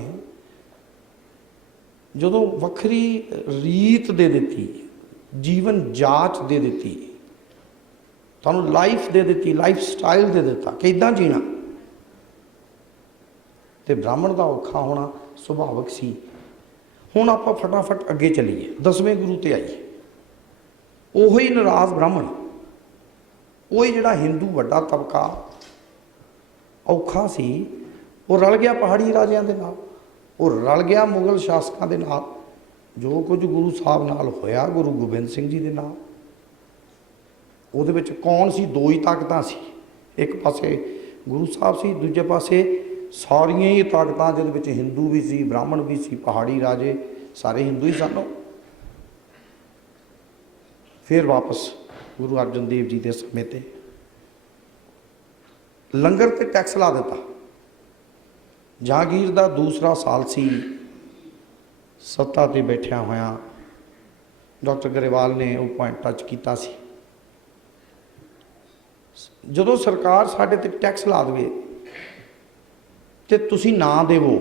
ਜਦੋਂ ਵੱਖਰੀ ਰੀਤ ਦੇ ਦਿੱਤੀ, ਜੀਵਨ ਜਾਚ ਦੇ ਦਿੱਤੀ, ਤੁਹਾਨੂੰ ਲਾਈਫ ਦੇ ਦਿੱਤੀ, ਲਾਈਫ ਸਟਾਈਲ ਦੇ ਦਿੱਤਾ ਕਿ ਇੱਦਾਂ ਜੀਣਾ, ਤੇ ਬ੍ਰਾਹਮਣ ਦਾ ਔਖਾ ਹੋਣਾ ਸੁਭਾਵਿਕ ਸੀ। ਹੁਣ ਆਪਾਂ ਫਟਾਫਟ ਅੱਗੇ ਚੱਲੀਏ, 10ਵੇਂ ਗੁਰੂ ਤੇ ਆਈਏ। ਉਹੀ ਨਾਰਾਜ਼ ਬ੍ਰਾਹਮਣ, ਉਹੀ ਜਿਹੜਾ ਹਿੰਦੂ ਵੱਡਾ ਤਬਕਾ ਔਖਾ ਸੀ, ਉਹ ਰਲ ਗਿਆ ਪਹਾੜੀ ਰਾਜਿਆਂ ਦੇ ਨਾਲ, ਉਹ ਰਲ ਗਿਆ ਮੁਗਲ ਸ਼ਾਸਕਾਂ ਦੇ ਨਾਲ। ਜੋ ਕੁਝ ਗੁਰੂ ਸਾਹਿਬ ਨਾਲ ਹੋਇਆ, ਗੁਰੂ ਗੋਬਿੰਦ ਸਿੰਘ ਜੀ ਦੇ ਨਾਲ, ਉਹਦੇ ਵਿੱਚ ਕੌਣ ਸੀ? ਦੋ ਹੀ ਤਾਕਤਾਂ ਸੀ। ਇੱਕ ਪਾਸੇ ਗੁਰੂ ਸਾਹਿਬ ਸੀ, ਦੂਜੇ ਪਾਸੇ ਸਾਰੀਆਂ ਹੀ ਤਾਕਤਾਂ, ਜਿਹਦੇ ਵਿੱਚ ਹਿੰਦੂ ਵੀ ਸੀ, ਬ੍ਰਾਹਮਣ ਵੀ ਸੀ, ਪਹਾੜੀ ਰਾਜੇ ਸਾਰੇ ਹਿੰਦੂ ਹੀ ਸਨ। ਫਿਰ ਵਾਪਸ ਗੁਰੂ ਅਰਜਨ ਦੇਵ ਜੀ ਦੇ ਸਮੇਂ ਤੇ ਲੰਗਰ ਤੇ ਟੈਕਸ ਲਾ ਦਿੱਤਾ। ਜਹਾਂਗੀਰ ਦਾ ਦੂਸਰਾ ਸਾਲ ਸੀ ਸੱਤਾ ਤੇ ਬੈਠਿਆ ਹੋਇਆ, डॉक्टर गरेवाल ने वो पॉइंट टच किया सी। ਜਦੋਂ सरकार साढ़े ते टैक्स ला देवे तो तुसी ना देवो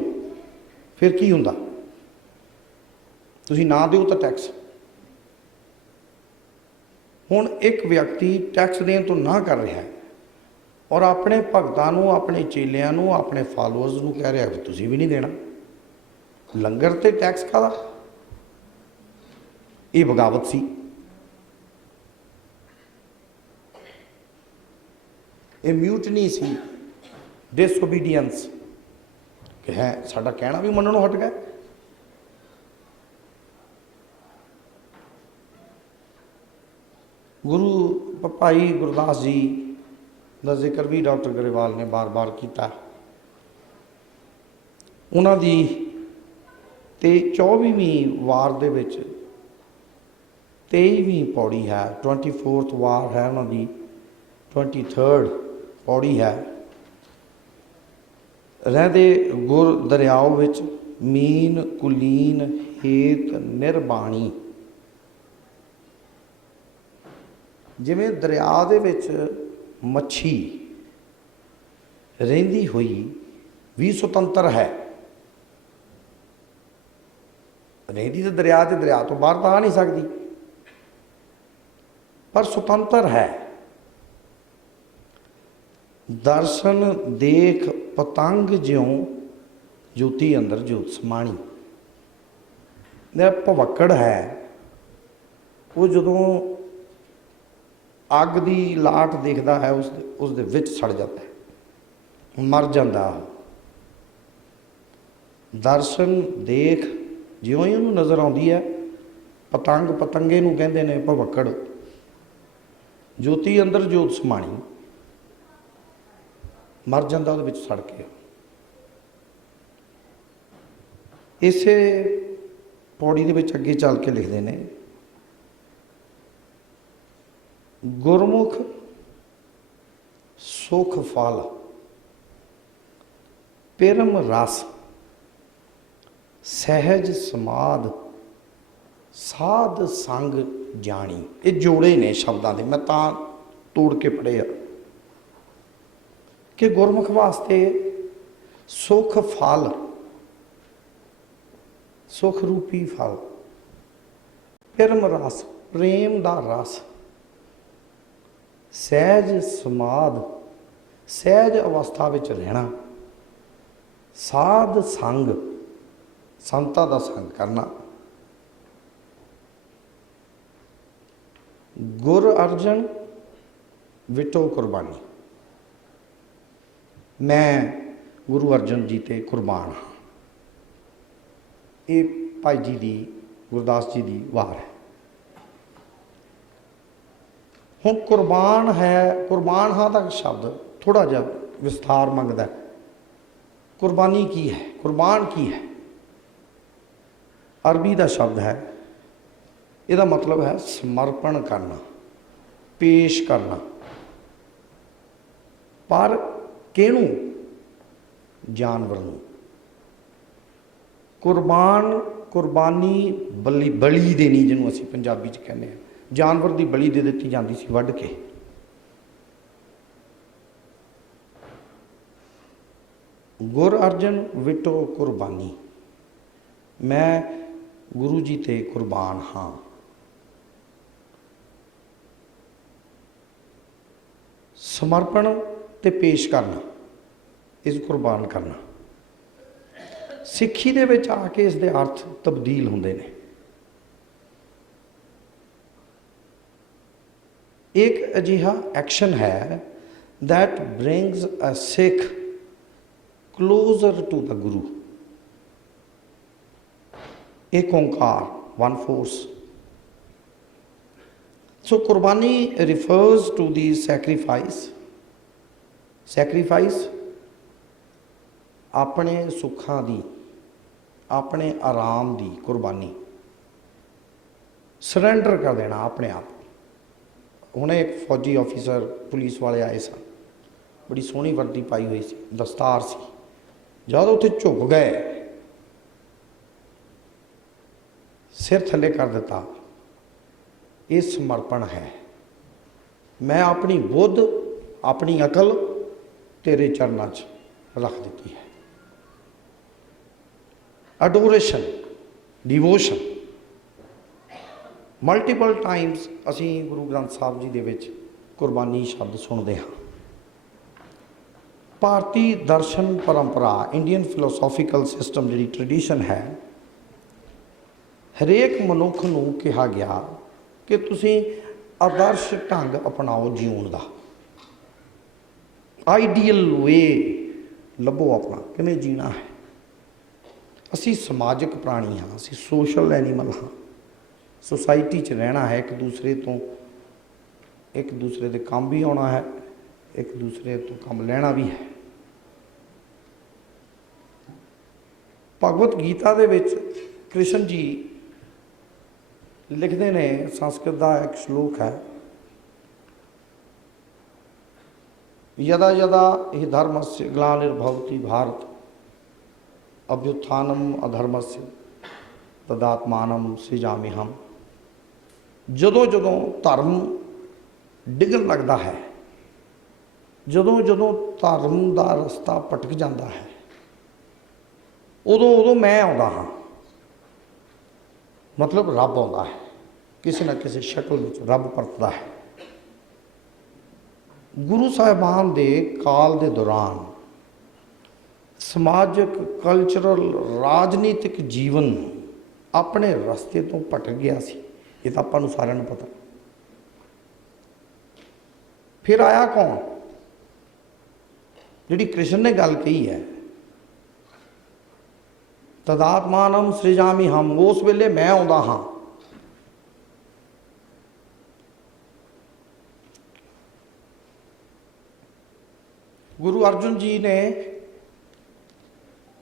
फिर की हुंदा? तुसी ना दिओ तो टैक्स। हुण एक व्यक्ति टैक्स देण तो ना कर रहा है और अपने भगतां नूं, अपने चेलियां नूं, अपने फॉलोअर्स नूं कह रहा कि तुसी भी नहीं देना। लंगर ते टैक्स कादा? ये बगावत सी। ये म्यूटनी सी, डिसओबीडियंस कि है साडा कहना भी मनणों हट गया। गुरु भाई गुरदास जी का जिक्र भी डॉक्टर गरेवाल ने बार बार किया। उन्हां दी ते 24वीं वार दे विच 23वीं पौड़ी है, 24th वार है उन्हां दी, 23rd पौड़ी है। रहदे गुर दरियाओ विच मीन कुलीन हेत निर्बाणी। जिवें दरिया दे विच मच्छी रहिंदी हुई भी सुतंत्र है, रहिंदी तो दरिया तो बाहर तो आ नहीं सकती, पर सुतंत्र है। दर्शन देख पतंग ज्यों ज्योति अंदर ज्योत समाणी। भवक्कड़ है वो जदों अग की लाट देखता है उस दे विच सड़ जाता है, मर जाता। दर्शन देख ज्यों ही उन्होंने नज़र आती है, पतंग पतंगे नूं कहंदे ने भवक्कड़, ज्योति अंदर ज्योत समाणी, मर जाता उहदे विच सड़ के। इसे पौड़ी दे विच अगे चल के लिखते हैं, गुरमुख सुख फल पिरम रस सहज समाध साध संग जानी। ये जोड़े ने शब्दों के, मैं तां तोड़ के पढ़े आ कि गुरमुख वास्ते सुख फल, सुख रूपी फल, पिरम रस प्रेम दा रस, सहज समाध सहज अवस्था विच रहना, साध संग संतां दा संग करना। गुर अर्जन विटो कुर्बानी। मैं गुरु अर्जन जी ते कुर्बान हाँ। ये भाई जी दी गुरदास जी दी वार है। हुण कुर्बान है, कुर्बान हाँ का शब्द थोड़ा जिहा विस्तार मंगदा है। कुर्बानी की है, कुर्बान की है? अरबी का शब्द है, इसका मतलब है समर्पण करना, पेश करना। पर किहनूं? जानवर नूं। कुर्बान कुर्बानी बली बली देनी, जिन्हों असीं पंजाबी च कहने हैं, जानवर की बली दे दी जाती सी वढ़ के। गुर अर्जन विटो कुर्बानी। मैं गुरु जी ते कुर्बान हाँ। समर्पण ते पेश करना, इस कुर्बान करना। सिक्खी दे विच आके इस दे अर्थ तब्दील हुंदे ने। एक अजिहा एक्शन है that brings a Sikh closer to the guru. Ik Onkar, one force. So qurbani refers to the sacrifice. Sacrifice अपने सुखां दी, अपने आराम दी कुर्बानी, सरेंडर कर देना अपने आप। हुणे एक फौजी ऑफिसर पुलिस वाले आए सन, बड़ी सोहनी वर्दी पाई हुई सी, दस्तार सी। जद उत्थे झुक गए, सिर थले कर दिता, ये समर्पण है। मैं अपनी बुद्ध अपनी अकल तेरे चरणों च रख दी है। अडोरेशन डिवोशन मल्टीपल टाइम्स असी गुरु ग्रंथ साहब जी दे विच कुर्बानी शब्द सुनते हाँ। भारतीय दर्शन परंपरा इंडियन फिलोसॉफिकल सिस्टम जी ट्रडिशन है, हरेक मनुख नूं कहा गया कि तुसी आदर्श ढंग अपनाओ जीवन का, आइडियल वे लभो अपना किवें जीना है। असी समाजिक प्राणी हाँ, असी सोशल एनीमल हाँ। सोसाइटी च रहना है, एक दूसरे दे काम भी आना है, एक दूसरे तो काम लेना भी है। भगवत गीता दे विच कृष्ण जी लिखते ने, संस्कृत का एक श्लोक है, यदा यदा हि धर्मस्य ग्लानिर्भवति भारत अभ्युत्थानम अधर्मस्य तदात्मानं सृजाम्यहम्। जदों जदों धर्म डिगन लगता है, जदों जदों धर्म का रस्ता भटक जाता है, उदों उदों मैं आउंदा हाँ। मतलब रब आउंदा है, किसी न किसी शक्ल में रब परतदा है। गुरु साहिबान दे काल दे दौरान समाजिक कल्चरल राजनीतिक जीवन अपने रस्ते तो भटक गया सी, ये तो आपां नूं सारिआं नूं पता। फिर आया कौन? जिहड़ी कृष्ण ने गल कही है, तदात्मानं सृजामि हम, उस वेले मैं आउंदा हाँ। गुरु अर्जुन जी ने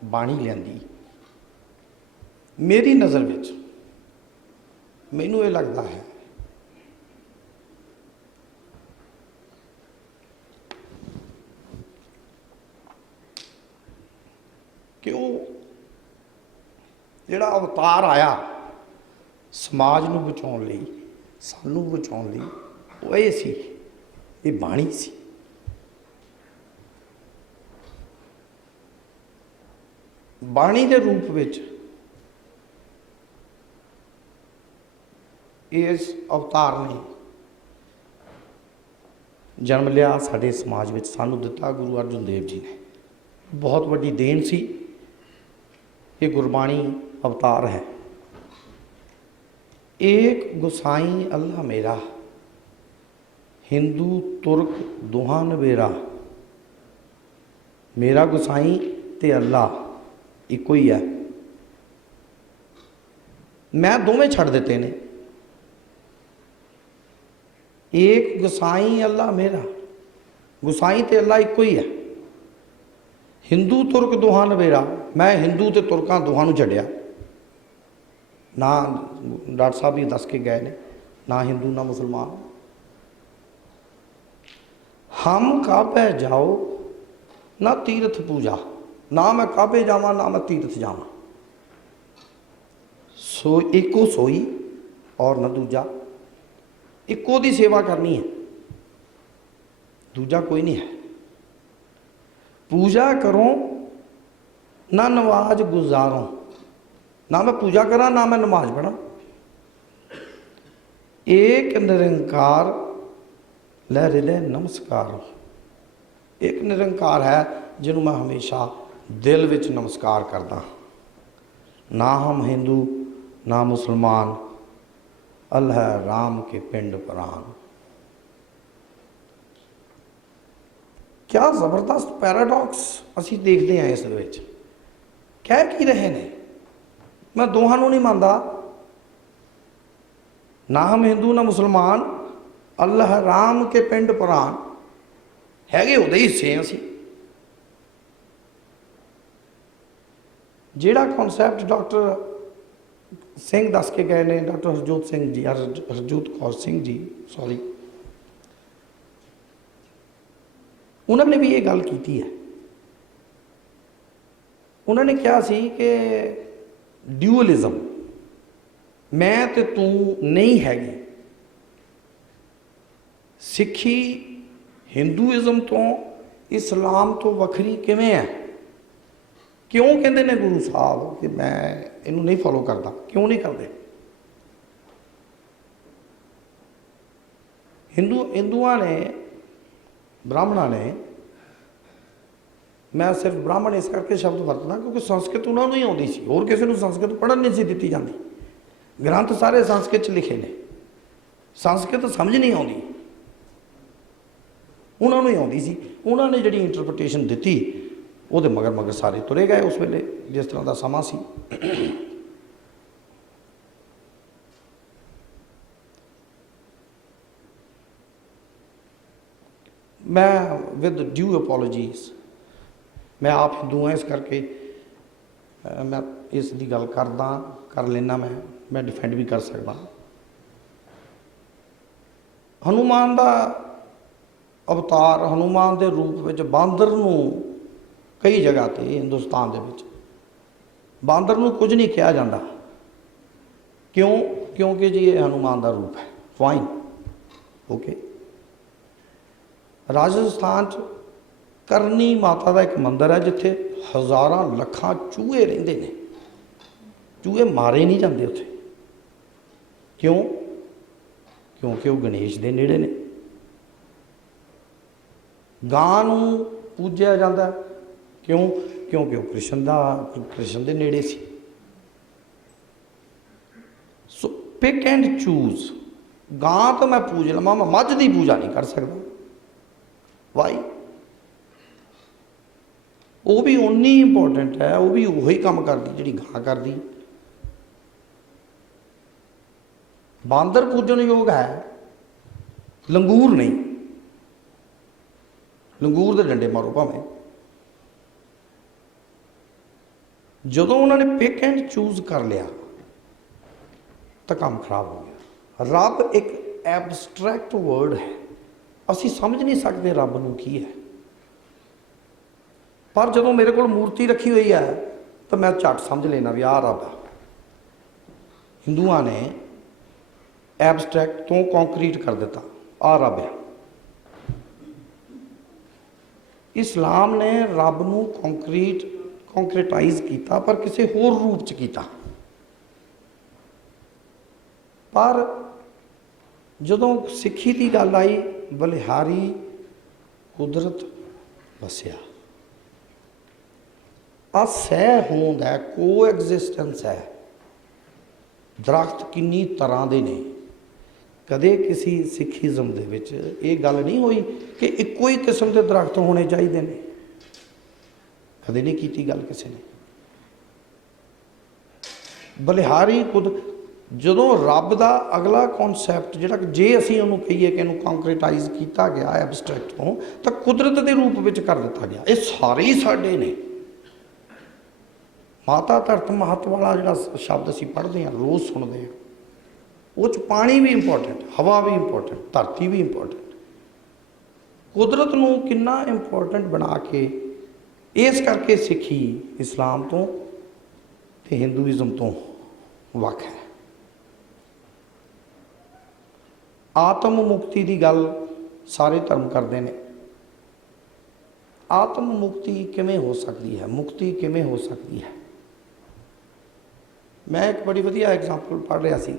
बाणी लियांदी, मेरी नज़र विच मैनू ये लगता है कि वो जिहड़ा अवतार आया समाज नूं बचाउण लई, सानू बचाउण लई, वो ये सी, ये बाणी सी। बाणी के रूप विच इस अवतार ने जन्म लिया, साडे समाज विच सानू दिता गुरु अर्जुन देव जी ने। बहुत वड्डी देन सी, ये गुरबाणी अवतार है। एक गुसाई अल्लाह मेरा, हिंदू तुर्क दोहां नवेरा। मेरा गुसाई ते अल्लाह इको ही है, मैं दोवें छड़ दिते ने। एक गुसाई अल्लाह मेरा, गुसाई ते अल्लाह इको ही है। हिंदू तुर्क दोहां नवेरा, मैं हिंदू ते तुर्कां दोहां नूं छड्डिया ना। डॉक्टर साहब भी दस के गए ने, ना हिंदू ना मुसलमान। हम काबे जाओ ना तीर्थ पूजा, ना मैं काबे जावां ना मैं तीर्थ जावां। सो एको सोई और न दूजा, इको दी सेवा करनी है, दूजा कोई नहीं है। पूजा करो ना नमाज गुजारो, ना मैं पूजा करा ना मैं नमाज पढ़ा। एक निरंकार लै हृदय नमस्कार, एक निरंकार है जिन्हों मैं हमेशा दिल विच नमस्कार करदा। ना हम हिंदू ना मुसलमान, अल्लाह राम के पिंड प्राण। क्या जबरदस्त पैराडॉक्स असी देखते हैं इस विच। कह की रहे ने, मैं दोहां नूं नहीं मानदा, ना हम हिंदू ना मुसलमान, अल्लाह राम के पिंड प्राण। हैगे उहदे हिस्से असी। जिहड़ा कॉन्सैप्ट डॉक्टर सिंह दस के गए ने, डॉक्टर हरजोत सिंह जी, हरजोत कौर सिंह जी सॉरी, उन्होंने भी ये गल की है। उन्होंने कहा सी कि ड्यूअलिज्म, मैं ते तू नहीं हैगी, ਸਿੱਖੀ ਹਿੰਦੂਇਜ਼ਮ ਤੋਂ ਇਸਲਾਮ ਤੋਂ ਵੱਖਰੀ ਕਿਵੇਂ ਹੈ? ਕਿਉਂ ਕਹਿੰਦੇ ਨੇ ਗੁਰੂ ਸਾਹਿਬ ਕਿ ਮੈਂ ਇਹਨੂੰ ਨਹੀਂ ਫੋਲੋ ਕਰਦਾ? ਕਿਉਂ ਨਹੀਂ ਕਰਦੇ? ਹਿੰਦੂਆਂ ਨੇ, ਬ੍ਰਾਹਮਣਾਂ ਨੇ, ਮੈਂ ਸਿਰਫ ਬ੍ਰਾਹਮਣ ਇਸ ਕਰਕੇ ਸ਼ਬਦ ਵਰਤਦਾ ਕਿਉਂਕਿ ਸੰਸਕ੍ਰਿਤ ਉਹਨਾਂ ਨੂੰ ਹੀ ਆਉਂਦੀ ਸੀ, ਹੋਰ ਕਿਸੇ ਨੂੰ ਸੰਸਕ੍ਰਿਤ ਪੜ੍ਹਨ ਨਹੀਂ ਸੀ ਦਿੱਤੀ ਜਾਂਦੀ। ਗ੍ਰੰਥ ਸਾਰੇ ਸੰਸਕ੍ਰਿਤ 'ਚ ਲਿਖੇ ਨੇ, ਸੰਸਕ੍ਰਿਤ ਸਮਝ ਨਹੀਂ ਆਉਂਦੀ, ਉਹਨਾਂ ਨੂੰ ਹੀ ਆਉਂਦੀ ਸੀ। ਉਹਨਾਂ ਨੇ ਜਿਹੜੀ ਇੰਟਰਪ੍ਰੀਟੇਸ਼ਨ ਦਿੱਤੀ ਉਹਦੇ ਮਗਰ ਮਗਰ ਸਾਰੇ ਤੁਰੇ ਗਏ ਉਸ ਵੇਲੇ, ਜਿਸ ਤਰ੍ਹਾਂ ਦਾ ਸਮਾਂ ਸੀ। ਮੈਂ ਵਿਦ ਡਿਊ ਅਪੋਲੋਜੀਜ਼, ਮੈਂ ਆਪ ਹਿੰਦੂ ਹਾਂ, ਇਸ ਕਰਕੇ ਮੈਂ ਇਸ ਦੀ ਗੱਲ ਕਰ ਲੈਣਾ, ਮੈਂ ਡਿਫੈਂਡ ਵੀ ਕਰ ਸਕਦਾ। ਹਨੂਮਾਨ ਦਾ ਅਵਤਾਰ, ਹਨੂਮਾਨ ਦੇ ਰੂਪ ਵਿੱਚ ਬਾਂਦਰ ਨੂੰ ਕਈ ਜਗ੍ਹਾ 'ਤੇ ਹਿੰਦੁਸਤਾਨ ਦੇ ਵਿੱਚ ਬਾਂਦਰ ਨੂੰ ਕੁਝ ਨਹੀਂ ਕਿਹਾ ਜਾਂਦਾ। ਕਿਉਂ? ਕਿਉਂਕਿ ਜੀ ਇਹ ਹਨੂਮਾਨ ਦਾ ਰੂਪ ਹੈ। Fine, okay. ਰਾਜਸਥਾਨ 'ਚ ਕਰਨੀ ਮਾਤਾ ਦਾ ਇੱਕ ਮੰਦਿਰ ਹੈ ਜਿੱਥੇ ਹਜ਼ਾਰਾਂ ਲੱਖਾਂ ਚੂਹੇ ਰਹਿੰਦੇ ਨੇ। ਚੂਹੇ ਮਾਰੇ ਨਹੀਂ ਜਾਂਦੇ ਉੱਥੇ। ਕਿਉਂ? ਕਿਉਂਕਿ ਉਹ ਗਣੇਸ਼ ਦੇ ਨੇੜੇ ਨੇ। ਗਾਂ ਨੂੰ ਪੂਜਿਆ ਜਾਂਦਾ। ਕਿਉਂ? ਕਿਉਂਕਿ ਉਹ ਕ੍ਰਿਸ਼ਨ ਦੇ ਨੇੜੇ ਸੀ। ਸੋ ਪਿਕ ਐਂਡ ਚੂਜ਼। ਗਾਂ ਤਾਂ ਮੈਂ ਪੂਜ ਲਵਾਂ, ਮੈਂ ਮੱਝ ਦੀ ਪੂਜਾ ਨਹੀਂ ਕਰ ਸਕਦਾ। ਵਾਈ? ਉਹ ਵੀ ਉਨੀ ਇੰਪੋਰਟੈਂਟ ਹੈ, ਉਹ ਵੀ ਉਹੀ ਕੰਮ ਕਰਦੀ ਜਿਹੜੀ ਗਾਂ ਕਰਦੀ। ਬਾਂਦਰ ਪੂਜਣਯੋਗ ਹੈ, ਲੰਗੂਰ ਨਹੀਂ। ਲੰਗੂਰ ਦੇ ਡੰਡੇ ਮਾਰੋ ਭਾਵੇਂ। ਜਦੋਂ ਉਹਨਾਂ ਨੇ ਪਿਕ ਐਂਡ ਚੂਜ਼ ਕਰ ਲਿਆ ਤਾਂ ਕੰਮ ਖਰਾਬ ਹੋ ਗਿਆ। ਰੱਬ ਇੱਕ ਐਬਸਟਰੈਕਟ ਵਰਡ ਹੈ, ਅਸੀਂ ਸਮਝ ਨਹੀਂ ਸਕਦੇ ਰੱਬ ਨੂੰ ਕੀ ਹੈ। ਪਰ ਜਦੋਂ ਮੇਰੇ ਕੋਲ ਮੂਰਤੀ ਰੱਖੀ ਹੋਈ ਹੈ ਤਾਂ ਮੈਂ ਝੱਟ ਸਮਝ ਲੈਣਾ ਵੀ ਆਹ ਰੱਬ ਹੈ। ਹਿੰਦੂਆਂ ਨੇ ਐਬਸਟਰੈਕਟ ਤੋਂ ਕੰਕਰੀਟ ਕਰ ਦਿੱਤਾ, ਆਹ ਰੱਬ ਹੈ। ਇਸਲਾਮ ਨੇ ਰੱਬ ਨੂੰ ਕੰਕਰੀਟਾਈਜ਼ ਕੀਤਾ, ਪਰ ਕਿਸੇ ਹੋਰ ਰੂਪ 'ਚ ਕੀਤਾ। ਪਰ ਜਦੋਂ ਸਿੱਖੀ ਦੀ ਗੱਲ ਆਈ, ਬਲਿਹਾਰੀ ਕੁਦਰਤ ਵਸਿਆ। ਆ ਸਹਿ ਹੋਂਦ ਹੈ, ਕੋ ਐਗਜ਼ਿਸਟੈਂਸ ਹੈ। ਦਰਖਤ ਕਿੰਨੀ ਤਰ੍ਹਾਂ ਦੇ ਨੇ। ਕਦੇ ਕਿਸੇ ਸਿੱਖੀਜ਼ਮ ਦੇ ਵਿੱਚ ਇਹ ਗੱਲ ਨਹੀਂ ਹੋਈ ਕਿ ਇੱਕੋ ਹੀ ਕਿਸਮ ਦੇ ਦਰਖਤ ਹੋਣੇ ਚਾਹੀਦੇ ਨੇ। ਕਦੇ ਨਹੀਂ ਕੀਤੀ ਗੱਲ ਕਿਸੇ ਨੇ। ਬਲਿਹਾਰੀ ਜਦੋਂ ਰੱਬ ਦਾ ਅਗਲਾ ਕਨਸੈਪਟ ਜਿਹੜਾ ਕਿ ਜੇ ਅਸੀਂ ਉਹਨੂੰ ਕਹੀਏ ਕਿ ਇਹਨੂੰ ਕੰਕਰੀਟਾਈਜ਼ ਕੀਤਾ ਗਿਆ ਐਬਸਟਰੈਕਟ ਤੋਂ, ਤਾਂ ਕੁਦਰਤ ਦੇ ਰੂਪ ਵਿੱਚ ਕਰ ਦਿੱਤਾ ਗਿਆ। ਇਹ ਸਾਰੇ ਹੀ ਸਾਡੇ ਨੇ। ਮਾਤਾ ਧਰਤ ਮਹੱਤ ਵਾਲਾ ਜਿਹੜਾ ਸ਼ਬਦ ਅਸੀਂ ਪੜ੍ਹਦੇ ਹਾਂ, ਰੋਜ਼ ਸੁਣਦੇ ਹਾਂ, ਉਹ 'ਚ ਪਾਣੀ ਵੀ ਇੰਪੋਰਟੈਂਟ, ਹਵਾ ਵੀ ਇੰਪੋਰਟੈਂਟ, ਧਰਤੀ ਵੀ ਇੰਪੋਰਟੈਂਟ। ਕੁਦਰਤ ਨੂੰ ਕਿੰਨਾ ਇੰਪੋਰਟੈਂਟ ਬਣਾ ਕੇ, ਇਸ ਕਰਕੇ ਸਿੱਖੀ ਇਸਲਾਮ ਤੋਂ ਤੇ ਹਿੰਦੂਇਜ਼ਮ ਤੋਂ ਵੱਖ ਹੈ। ਆਤਮ ਮੁਕਤੀ ਦੀ ਗੱਲ ਸਾਰੇ ਧਰਮ ਕਰਦੇ ਨੇ। ਆਤਮ ਮੁਕਤੀ ਕਿਵੇਂ ਹੋ ਸਕਦੀ ਹੈ? ਮੁਕਤੀ ਕਿਵੇਂ ਹੋ ਸਕਦੀ ਹੈ? ਮੈਂ ਇੱਕ ਬੜੀ ਵਧੀਆ ਐਗਜ਼ਾਮਪਲ ਪੜ੍ਹ ਰਿਹਾ ਸੀ।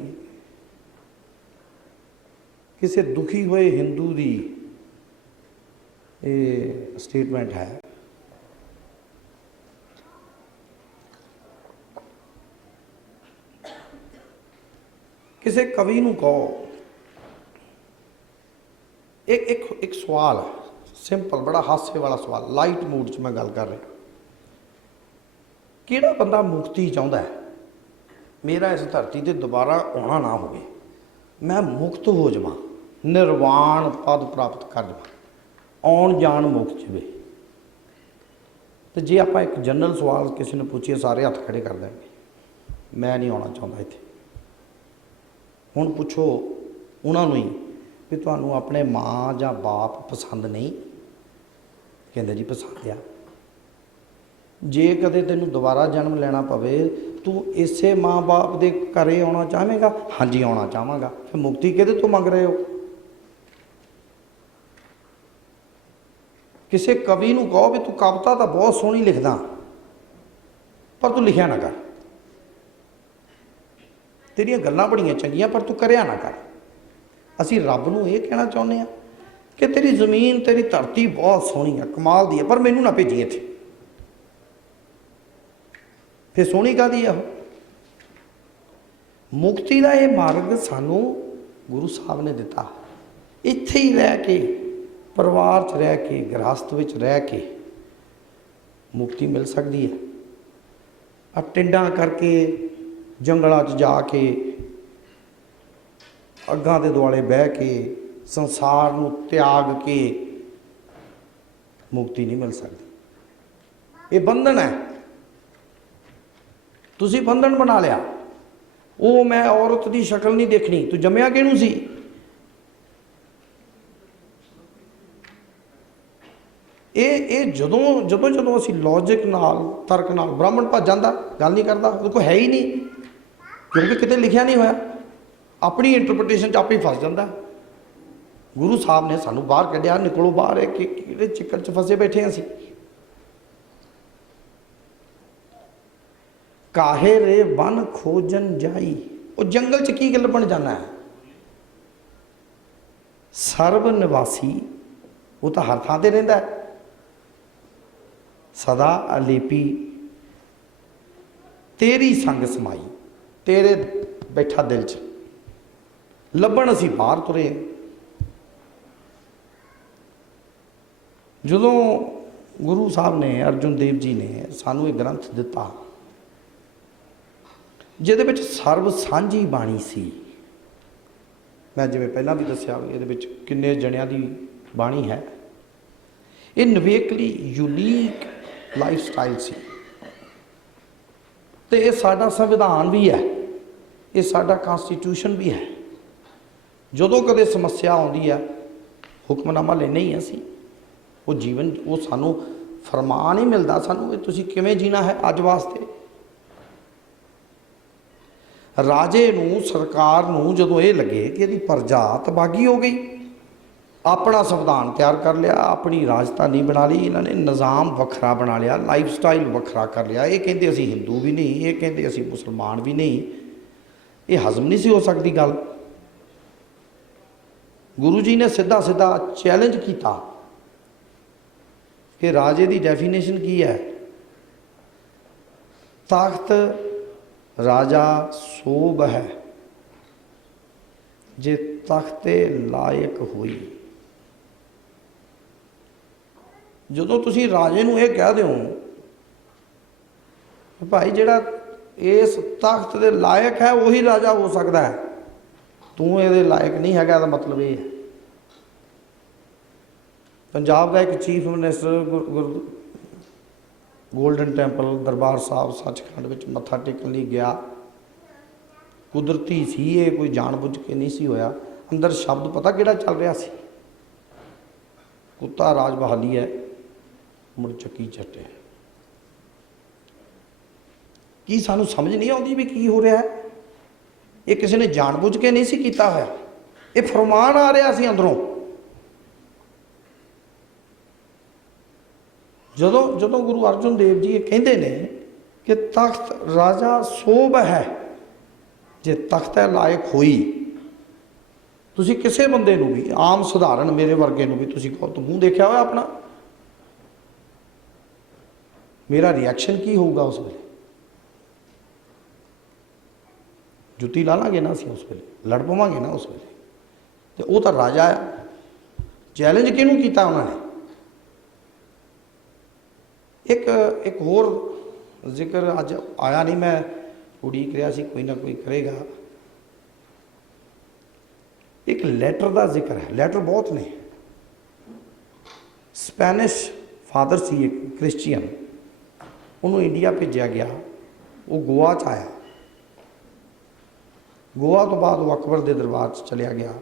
ਕਿਸੇ ਦੁਖੀ ਹੋਏ ਹਿੰਦੂ ਦੀ ਇਹ ਸਟੇਟਮੈਂਟ ਹੈ। ਕਿਸੇ ਕਵੀ ਨੂੰ ਕਹੋ, ਇੱਕ ਸਵਾਲ ਹੈ, ਸਿੰਪਲ, ਬੜਾ ਹਾਸੇ ਵਾਲਾ ਸਵਾਲ, ਲਾਈਟ ਮੂਡ 'ਚ ਮੈਂ ਗੱਲ ਕਰ ਰਿਹਾ। ਕਿਹੜਾ ਬੰਦਾ ਮੁਕਤੀ ਚਾਹੁੰਦਾ ਹੈ? ਮੇਰਾ ਇਸ ਧਰਤੀ 'ਤੇ ਦੁਬਾਰਾ ਆਉਣਾ ਨਾ ਹੋਵੇ, ਮੈਂ ਮੁਕਤ ਹੋ ਜਾਵਾਂ, ਨਿਰਵਾਣ ਪਦ ਪ੍ਰਾਪਤ ਕਰ ਜਾਵਾਂ, ਆਉਣ ਜਾਣ ਮੁੱਕ ਜਾਵੇ। ਤੇ ਜੇ ਆਪਾਂ ਇੱਕ ਜਨਰਲ ਸਵਾਲ ਕਿਸੇ ਨੂੰ ਪੁੱਛੀਏ, ਸਾਰੇ ਹੱਥ ਖੜੇ ਕਰ ਦੇਣਗੇ, ਮੈਂ ਨਹੀਂ ਆਉਣਾ ਚਾਹੁੰਦਾ ਇੱਥੇ। ਹੁਣ ਪੁੱਛੋ ਉਹਨਾਂ ਨੂੰ ਹੀ ਵੀ ਤੁਹਾਨੂੰ ਆਪਣੇ ਮਾਂ ਜਾਂ ਬਾਪ ਪਸੰਦ ਨਹੀਂ? ਕਹਿੰਦੇ ਜੀ ਪਸੰਦ ਆ। ਜੇ ਕਦੇ ਤੈਨੂੰ ਦੁਬਾਰਾ ਜਨਮ ਲੈਣਾ ਪਵੇ, ਤੂੰ ਇਸੇ ਮਾਂ ਬਾਪ ਦੇ ਘਰੇ ਆਉਣਾ ਚਾਹਵੇਂਗਾ? ਹਾਂਜੀ ਆਉਣਾ ਚਾਹਾਂਗਾ। ਫਿਰ ਮੁਕਤੀ ਕਿਹਦੇ ਤੋਂ ਮੰਗ ਰਹੇ ਹੋ? ਕਿਸੇ ਕਵੀ ਨੂੰ ਕਹੋ ਵੀ ਤੂੰ ਕਵਿਤਾ ਤਾਂ ਬਹੁਤ ਸੋਹਣੀ ਲਿਖਦਾ, ਪਰ ਤੂੰ ਲਿਖਿਆ ਨਾ ਕਰ। ਤੇਰੀਆਂ ਗੱਲਾਂ ਬੜੀਆਂ ਚੰਗੀਆਂ, ਪਰ ਤੂੰ ਕਰਿਆ ਨਾ ਕਰ। ਅਸੀਂ ਰੱਬ ਨੂੰ ਇਹ ਕਹਿਣਾ ਚਾਹੁੰਦੇ ਹਾਂ ਕਿ ਤੇਰੀ ਜ਼ਮੀਨ, ਤੇਰੀ ਧਰਤੀ ਬਹੁਤ ਸੋਹਣੀ ਆ, ਕਮਾਲ ਦੀ ਹੈ, ਪਰ ਮੈਨੂੰ ਨਾ ਭੇਜੀ ਇੱਥੇ। ਫਿਰ ਸੋਹਣੀ ਕਾਹਦੀ ਆ ਉਹ? ਮੁਕਤੀ ਦਾ ਇਹ ਮਾਰਗ ਸਾਨੂੰ ਗੁਰੂ ਸਾਹਿਬ ਨੇ ਦਿੱਤਾ। ਇੱਥੇ ਹੀ ਰਹਿ ਕੇ, ਪਰਿਵਾਰ 'ਚ ਰਹਿ ਕੇ, ਗ੍ਰਸਤ ਵਿੱਚ ਰਹਿ ਕੇ ਮੁਕਤੀ ਮਿਲ ਸਕਦੀ ਹੈ। ਆ ਟਿੰਡਾਂ ਕਰਕੇ, ਜੰਗਲਾਂ 'ਚ ਜਾ ਕੇ, ਅੱਗਾਂ ਦੇ ਦੁਆਲੇ ਬਹਿ ਕੇ, ਸੰਸਾਰ ਨੂੰ ਤਿਆਗ ਕੇ ਮੁਕਤੀ ਨਹੀਂ ਮਿਲ ਸਕਦੀ। ਇਹ ਬੰਧਨ ਹੈ। ਤੁਸੀਂ ਬੰਧਨ ਬਣਾ ਲਿਆ। ਉਹ ਮੈਂ ਔਰਤ ਦੀ ਸ਼ਕਲ ਨਹੀਂ ਦੇਖਣੀ, ਤੂੰ ਜੰਮਿਆ ਕਿਹਨੂੰ ਸੀ? ਇਹ ਜਦੋਂ ਅਸੀਂ ਲੌਜਿਕ ਨਾਲ, ਤਰਕ ਨਾਲ, ਬ੍ਰਾਹਮਣ ਭੱਜ ਜਾਂਦਾ, ਗੱਲ ਨਹੀਂ ਕਰਦਾ, ਉਹਦੇ ਕੋਲ ਹੈ ਹੀ ਨਹੀਂ, ਕਿਉਂਕਿ ਕਿਤੇ ਲਿਖਿਆ ਨਹੀਂ ਹੋਇਆ। ਆਪਣੀ ਇੰਟਰਪ੍ਰੀਟੇਸ਼ਨ 'ਚ ਆਪੇ ਫਸ ਜਾਂਦਾ। ਗੁਰੂ ਸਾਹਿਬ ਨੇ ਸਾਨੂੰ ਬਾਹਰ ਕੱਢਿਆ, ਨਿਕਲੋ ਬਾਹਰ, ਹੈ ਕਿ ਕਿਹੜੇ ਚਿੱਕਰ 'ਚ ਫਸੇ ਬੈਠੇ ਅਸੀਂ। ਕਾਹੇ ਰੇ ਬਨ ਖੋਜਨ ਜਾਈ, ਉਹ ਜੰਗਲ 'ਚ ਕੀ ਗੱਲ ਬਣ ਜਾਣਾ ਹੈ? ਸਰਬ ਨਿਵਾਸੀ, ਉਹ ਤਾਂ ਹਰ ਥਾਂ ਤੇ ਰਹਿੰਦਾ ਹੈ। ਸਦਾ ਅਲੇਪੀ, ਤੇਰੀ ਸੰਗ ਸਮਾਈ, ਤੇਰੇ ਬੈਠਾ ਦਿਲ 'ਚ। ਲੱਭਣ ਅਸੀਂ ਬਾਹਰ ਤੁਰੇ। ਜਦੋਂ ਗੁਰੂ ਸਾਹਿਬ ਨੇ, ਅਰਜੁਨ ਦੇਵ ਜੀ ਨੇ ਸਾਨੂੰ ਇਹ ਗ੍ਰੰਥ ਦਿੱਤਾ, ਜਿਹਦੇ ਵਿੱਚ ਸਰਬ ਸਾਂਝੀ ਬਾਣੀ ਸੀ। ਮੈਂ ਜਿਵੇਂ ਪਹਿਲਾਂ ਵੀ ਦੱਸਿਆ, ਇਹਦੇ ਵਿੱਚ ਕਿੰਨੇ ਜਣਿਆਂ ਦੀ ਬਾਣੀ ਹੈ। ਇਹ ਨਿਵੇਕਲੀ ਯੂਨੀਕ ਲਾਈਫ ਸਟਾਈਲ ਸੀ, ਤੇ ਇਹ ਸਾਡਾ ਸੰਵਿਧਾਨ ਵੀ ਹੈ, ਇਹ ਸਾਡਾ ਕਨਸਟੀਟਿਊਸ਼ਨ ਵੀ ਹੈ। ਜਦੋਂ ਕਦੇ ਸਮੱਸਿਆ ਆਉਂਦੀ ਹੈ, ਹੁਕਮਨਾਮਾ ਲੈਣੇ ਹੀ ਅਸੀਂ। ਉਹ ਜੀਵਨ, ਉਹ ਸਾਨੂੰ ਫਰਮਾਨ ਹੀ ਮਿਲਦਾ ਸਾਨੂੰ ਵੀ ਤੁਸੀਂ ਕਿਵੇਂ ਜੀਣਾ ਹੈ ਅੱਜ ਵਾਸਤੇ। ਰਾਜੇ ਨੂੰ, ਸਰਕਾਰ ਨੂੰ ਜਦੋਂ ਇਹ ਲੱਗੇ ਕਿ ਇਹਦੀ ਪ੍ਰਜਾ ਤਬਾਗੀ ਹੋ ਗਈ, ਆਪਣਾ ਸੰਵਿਧਾਨ ਤਿਆਰ ਕਰ ਲਿਆ, ਆਪਣੀ ਰਾਜਧਾਨੀ ਬਣਾ ਲਈ, ਇਹਨਾਂ ਨੇ ਨਿਜ਼ਾਮ ਵੱਖਰਾ ਬਣਾ ਲਿਆ, ਲਾਈਫ ਸਟਾਈਲ ਵੱਖਰਾ ਕਰ ਲਿਆ। ਇਹ ਕਹਿੰਦੇ ਅਸੀਂ ਹਿੰਦੂ ਵੀ ਨਹੀਂ, ਇਹ ਕਹਿੰਦੇ ਅਸੀਂ ਮੁਸਲਮਾਨ ਵੀ ਨਹੀਂ। ਇਹ ਹਜ਼ਮ ਨਹੀਂ ਸੀ ਹੋ ਸਕਦੀ ਗੱਲ। ਗੁਰੂ ਜੀ ਨੇ ਸਿੱਧਾ ਸਿੱਧਾ ਚੈਲੰਜ ਕੀਤਾ ਕਿ ਰਾਜੇ ਦੀ ਡੈਫੀਨੇਸ਼ਨ ਕੀ ਹੈ? ਤਖਤ ਰਾਜਾ ਸੋਭ ਹੈ, ਜੇ ਤਖਤੇ ਲਾਇਕ ਹੋਈ। ਜਦੋਂ ਤੁਸੀਂ ਰਾਜੇ ਨੂੰ ਇਹ ਕਹਿ ਦਿਓ ਭਾਈ ਜਿਹੜਾ ਇਸ ਤਖਤ ਦੇ ਲਾਇਕ ਹੈ ਉਹੀ ਰਾਜਾ ਹੋ ਸਕਦਾ ਹੈ, ਤੂੰ ਇਹਦੇ ਲਾਇਕ ਨਹੀਂ ਹੈਗਾ, ਦਾ ਮਤਲਬ ਇਹ ਹੈ। ਪੰਜਾਬ ਦਾ ਇੱਕ chief minister golden temple Darbar Sahib Sachkhand ਵਿੱਚ ਮੱਥਾ ਟੇਕਣ ਲਈ ਗਿਆ। ਕੁਦਰਤੀ ਸੀ ਇਹ, ਕੋਈ ਜਾਣਬੁੱਝ ਕੇ ਨਹੀਂ ਸੀ ਹੋਇਆ। ਅੰਦਰ ਸ਼ਬਦ ਪਤਾ ਕਿਹੜਾ ਚੱਲ ਰਿਹਾ ਸੀ? ਕੁੱਤਾ ਰਾਜ ਬਹਾਲੀ ਹੈ, ਮੁੜ ਚੱਕੀ ਚੱਟੇ। ਕੀ ਸਾਨੂੰ ਸਮਝ ਨਹੀਂ ਆਉਂਦੀ ਵੀ ਕੀ ਹੋ ਰਿਹਾ ਹੈ? ਇਹ ਕਿਸੇ ਨੇ ਜਾਣਬੁੱਝ ਕੇ ਨਹੀਂ ਸੀ ਕੀਤਾ ਹੋਇਆ, ਇਹ ਫਰਮਾਨ ਆ ਰਿਹਾ ਸੀ ਅੰਦਰੋਂ। ਜਦੋਂ ਗੁਰੂ ਅਰਜਨ ਦੇਵ ਜੀ ਇਹ ਕਹਿੰਦੇ ਨੇ ਕਿ ਤਖਤ ਰਾਜਾ ਸੋਭ ਹੈ, ਜੇ ਤਖਤ ਹੈ ਲਾਇਕ ਹੋਈ। ਤੁਸੀਂ ਕਿਸੇ ਬੰਦੇ ਨੂੰ ਵੀ, ਆਮ ਸਧਾਰਨ ਮੇਰੇ ਵਰਗੇ ਨੂੰ ਵੀ ਤੁਸੀਂ ਕਹੋ ਤੂੰ ਮੂੰਹ ਦੇਖਿਆ ਹੋਇਆ ਆਪਣਾ, ਮੇਰਾ ਰਿਐਕਸ਼ਨ ਕੀ ਹੋਊਗਾ ਉਸ ਵੇਲੇ? ਜੁੱਤੀ ਲਾ ਲਾਂਗੇ ਨਾ ਅਸੀਂ ਉਸ ਵੇਲੇ, ਲੜ ਪਵਾਂਗੇ ਨਾ ਉਸ ਵੇਲੇ। ਤੇ ਉਹ ਤਾਂ ਰਾਜਾ ਹੈ। ਚੈਲੰਜ ਕਿਹਨੂੰ ਕੀਤਾ ਉਹਨਾਂ ਨੇ? ਇੱਕ ਹੋਰ ਜ਼ਿਕਰ ਅੱਜ ਆਇਆ ਨਹੀਂ, ਮੈਂ ਉਡੀਕ ਰਿਹਾ ਸੀ ਕੋਈ ਨਾ ਕੋਈ ਕਰੇਗਾ। ਇੱਕ ਲੈਟਰ ਦਾ ਜ਼ਿਕਰ ਹੈ। ਲੈਟਰ ਬਹੁਤ ਨੇ। ਸਪੈਨਿਸ਼ ਫਾਦਰ ਸੀ ਇੱਕ ਕ੍ਰਿਸਚੀਅਨ, ਉਹਨੂੰ ਇੰਡੀਆ ਭੇਜਿਆ ਗਿਆ, ਉਹ ਗੋਆ 'ਚ ਆਇਆ। ਗੋਆ ਤੋਂ ਬਾਅਦ ਉਹ ਅਕਬਰ ਦੇ ਦਰਬਾਰ 'ਚ ਚਲਿਆ ਗਿਆ।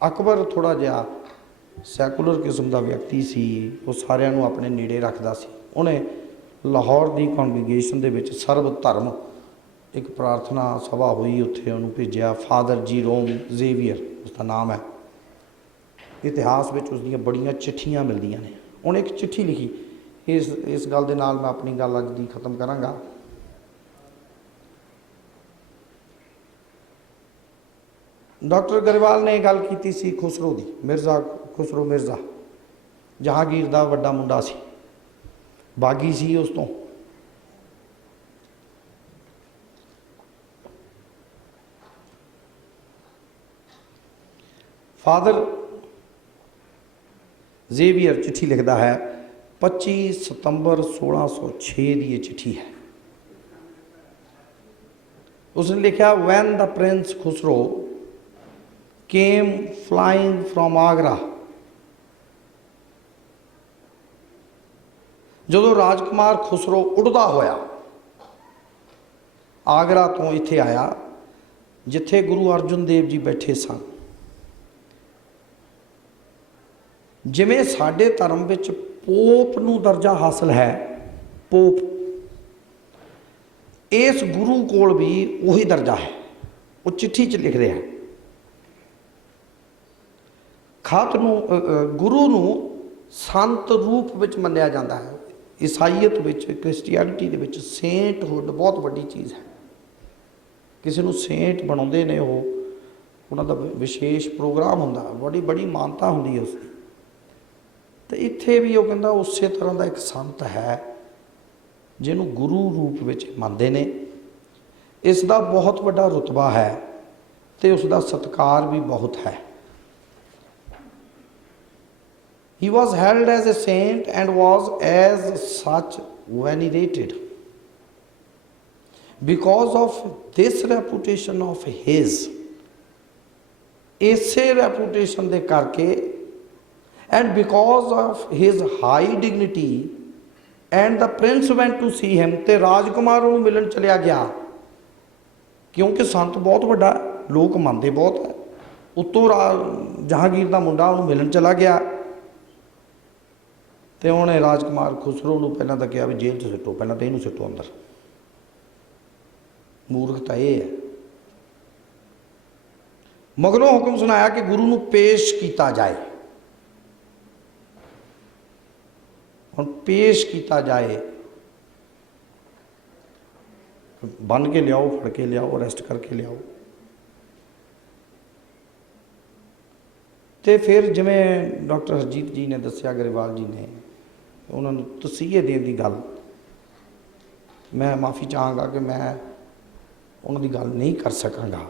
ਅਕਬਰ ਥੋੜ੍ਹਾ ਜਿਹਾ ਸੈਕੂਲਰ ਕਿਸਮ ਦਾ ਵਿਅਕਤੀ ਸੀ, ਉਹ ਸਾਰਿਆਂ ਨੂੰ ਆਪਣੇ ਨੇੜੇ ਰੱਖਦਾ ਸੀ। ਉਹਨੇ ਲਾਹੌਰ ਦੀ ਕੌਂਗਰੀਗੇਸ਼ਨ ਦੇ ਵਿੱਚ ਸਰਬ ਧਰਮ ਇੱਕ ਪ੍ਰਾਰਥਨਾ ਸਭਾ ਹੋਈ, ਉੱਥੇ ਉਹਨੂੰ ਭੇਜਿਆ। ਫਾਦਰ ਜੀਰੋਮ ਜ਼ੇਵੀਅਰ ਉਸਦਾ ਨਾਮ ਹੈ। ਇਤਿਹਾਸ ਵਿੱਚ ਉਸਦੀਆਂ ਬੜੀਆਂ ਚਿੱਠੀਆਂ ਮਿਲਦੀਆਂ ਨੇ। ਉਹਨੇ ਇੱਕ ਚਿੱਠੀ ਲਿਖੀ। ਇਸ ਗੱਲ ਦੇ ਨਾਲ ਮੈਂ ਆਪਣੀ ਗੱਲ ਅੱਜ ਦੀ ਖਤਮ ਕਰਾਂਗਾ। ਡਾਕਟਰ ਗਰੇਵਾਲ ਨੇ ਗੱਲ ਕੀਤੀ ਸੀ ਖੁਸਰੋ ਦੀ, ਮਿਰਜ਼ਾ ਖੁਸਰੋ ਮਿਰਜ਼ਾ ਜਹਾਂਗੀਰ ਦਾ ਵੱਡਾ ਮੁੰਡਾ ਸੀ, ਬਾਗੀ ਸੀ ਉਸ ਤੋਂ। ਫਾਦਰ ਜ਼ੇਵੀਅਰ ਚਿੱਠੀ ਲਿਖਦਾ ਹੈ, 25 ਸਤੰਬਰ 1606 ਦੀ ਇਹ ਚਿੱਠੀ ਹੈ। ਉਸਨੇ ਲਿਖਿਆ, van the Prince Khusro came flying from Agra, ਜਦੋਂ ਰਾਜਕੁਮਾਰ ਖੁਸਰੋ ਉੱਡਦਾ ਹੋਇਆ ਆਗਰਾ ਤੋਂ ਇੱਥੇ ਆਇਆ, ਜਿੱਥੇ ਗੁਰੂ ਅਰਜੁਨ ਦੇਵ ਜੀ ਬੈਠੇ ਸਨ। ਜਿਵੇਂ ਸਾਡੇ ਧਰਮ ਵਿੱਚ ਪੋਪ ਨੂੰ ਦਰਜਾ ਹਾਸਲ ਹੈ, ਪੋਪ, ਇਸ ਗੁਰੂ ਕੋਲ ਵੀ ਉਹੀ ਦਰਜਾ ਹੈ। ਉਹ ਚਿੱਠੀ 'ਚ ਲਿਖ ਰਿਹਾ, ਖਤ ਨੂੰ ਗੁਰੂ ਨੂੰ ਸੰਤ ਰੂਪ ਵਿੱਚ ਮੰਨਿਆ ਜਾਂਦਾ ਹੈ। ਈਸਾਈਅਤ ਵਿੱਚ, ਕ੍ਰਿਸਚੀਅਨਿਟੀ ਦੇ ਵਿੱਚ ਸੇਂਟਹੁੱਡ ਬਹੁਤ ਵੱਡੀ ਚੀਜ਼ ਹੈ। ਕਿਸੇ ਨੂੰ ਸੇਂਟ ਬਣਾਉਂਦੇ ਨੇ, ਉਹਨਾਂ ਦਾ ਵਿਸ਼ੇਸ਼ ਪ੍ਰੋਗਰਾਮ ਹੁੰਦਾ, ਬੜੀ ਮਾਨਤਾ ਹੁੰਦੀ ਹੈ ਉਸ ਦੀ। ਤੇ ਇੱਥੇ ਵੀ ਉਹ ਕਹਿੰਦਾ ਉਸੇ ਤਰ੍ਹਾਂ ਦਾ ਇੱਕ ਸੰਤ ਹੈ ਜਿਹਨੂੰ ਗੁਰੂ ਰੂਪ ਵਿੱਚ ਮੰਨਦੇ ਨੇ। ਇਸ ਦਾ ਬਹੁਤ ਵੱਡਾ ਰੁਤਬਾ ਹੈ ਤੇ ਉਸ ਦਾ ਸਤਿਕਾਰ ਵੀ ਬਹੁਤ ਹੈ। He was held as a saint and was as such venerated. Because of this reputation of his, ਇਸੇ reputation ਦੇ ਕਰਕੇ, and because of his high dignity, and the prince went to see him, ਤੇ ਰਾਜਕੁਮਾਰ ਉਹਨੂੰ ਮਿਲਣ ਚਲਿਆ ਗਿਆ, ਕਿਉਂਕਿ ਸੰਤ ਬਹੁਤ ਵੱਡਾ, ਲੋਕ ਮੰਨਦੇ ਬਹੁਤ ਹੈ। ਉੱਤੋਂ ਜਹਾਂਗੀਰ ਦਾ ਮੁੰਡਾ ਉਹਨੂੰ ਮਿਲਣ ਚਲਾ ਗਿਆ ਤੇ ਉਹਨੇ ਰਾਜਕੁਮਾਰ ਖੁਸਰੋ ਨੂੰ ਪਹਿਲਾਂ ਤਾਂ ਕਿਹਾ ਵੀ ਜੇਲ੍ਹ 'ਚ ਸਿੱਟੋ, ਪਹਿਲਾਂ ਤਾਂ ਇਹਨੂੰ ਸਿੱਟੋ ਅੰਦਰ। ਮੂਰਖਤਾ ਇਹ ਹੈ। ਮਗਰੋਂ ਹੁਕਮ ਸੁਣਾਇਆ ਕਿ ਗੁਰੂ ਨੂੰ ਪੇਸ਼ ਕੀਤਾ ਜਾਏ। ਹੁਣ ਪੇਸ਼ ਕੀਤਾ ਜਾਏ, ਬੰਨ ਕੇ ਲਿਆਓ, ਫੜ ਕੇ ਲਿਆਓ, ਅਰੈਸਟ ਕਰਕੇ ਲਿਆਓ। ਤੇ ਫਿਰ ਜਿਵੇਂ ਡਾਕਟਰ ਹਰਜੀਤ ਜੀ ਨੇ ਦੱਸਿਆ, ਗਰੇਵਾਲ ਜੀ ਨੇ, ਉਹਨਾਂ ਨੂੰ ਤਸੀਹੇ ਦੇਣ ਦੀ ਗੱਲ, ਮੈਂ ਮਾਫੀ ਚਾਹਾਂਗਾ ਕਿ ਮੈਂ ਉਹਨਾਂ ਦੀ ਗੱਲ ਨਹੀਂ ਕਰ ਸਕਾਂਗਾ।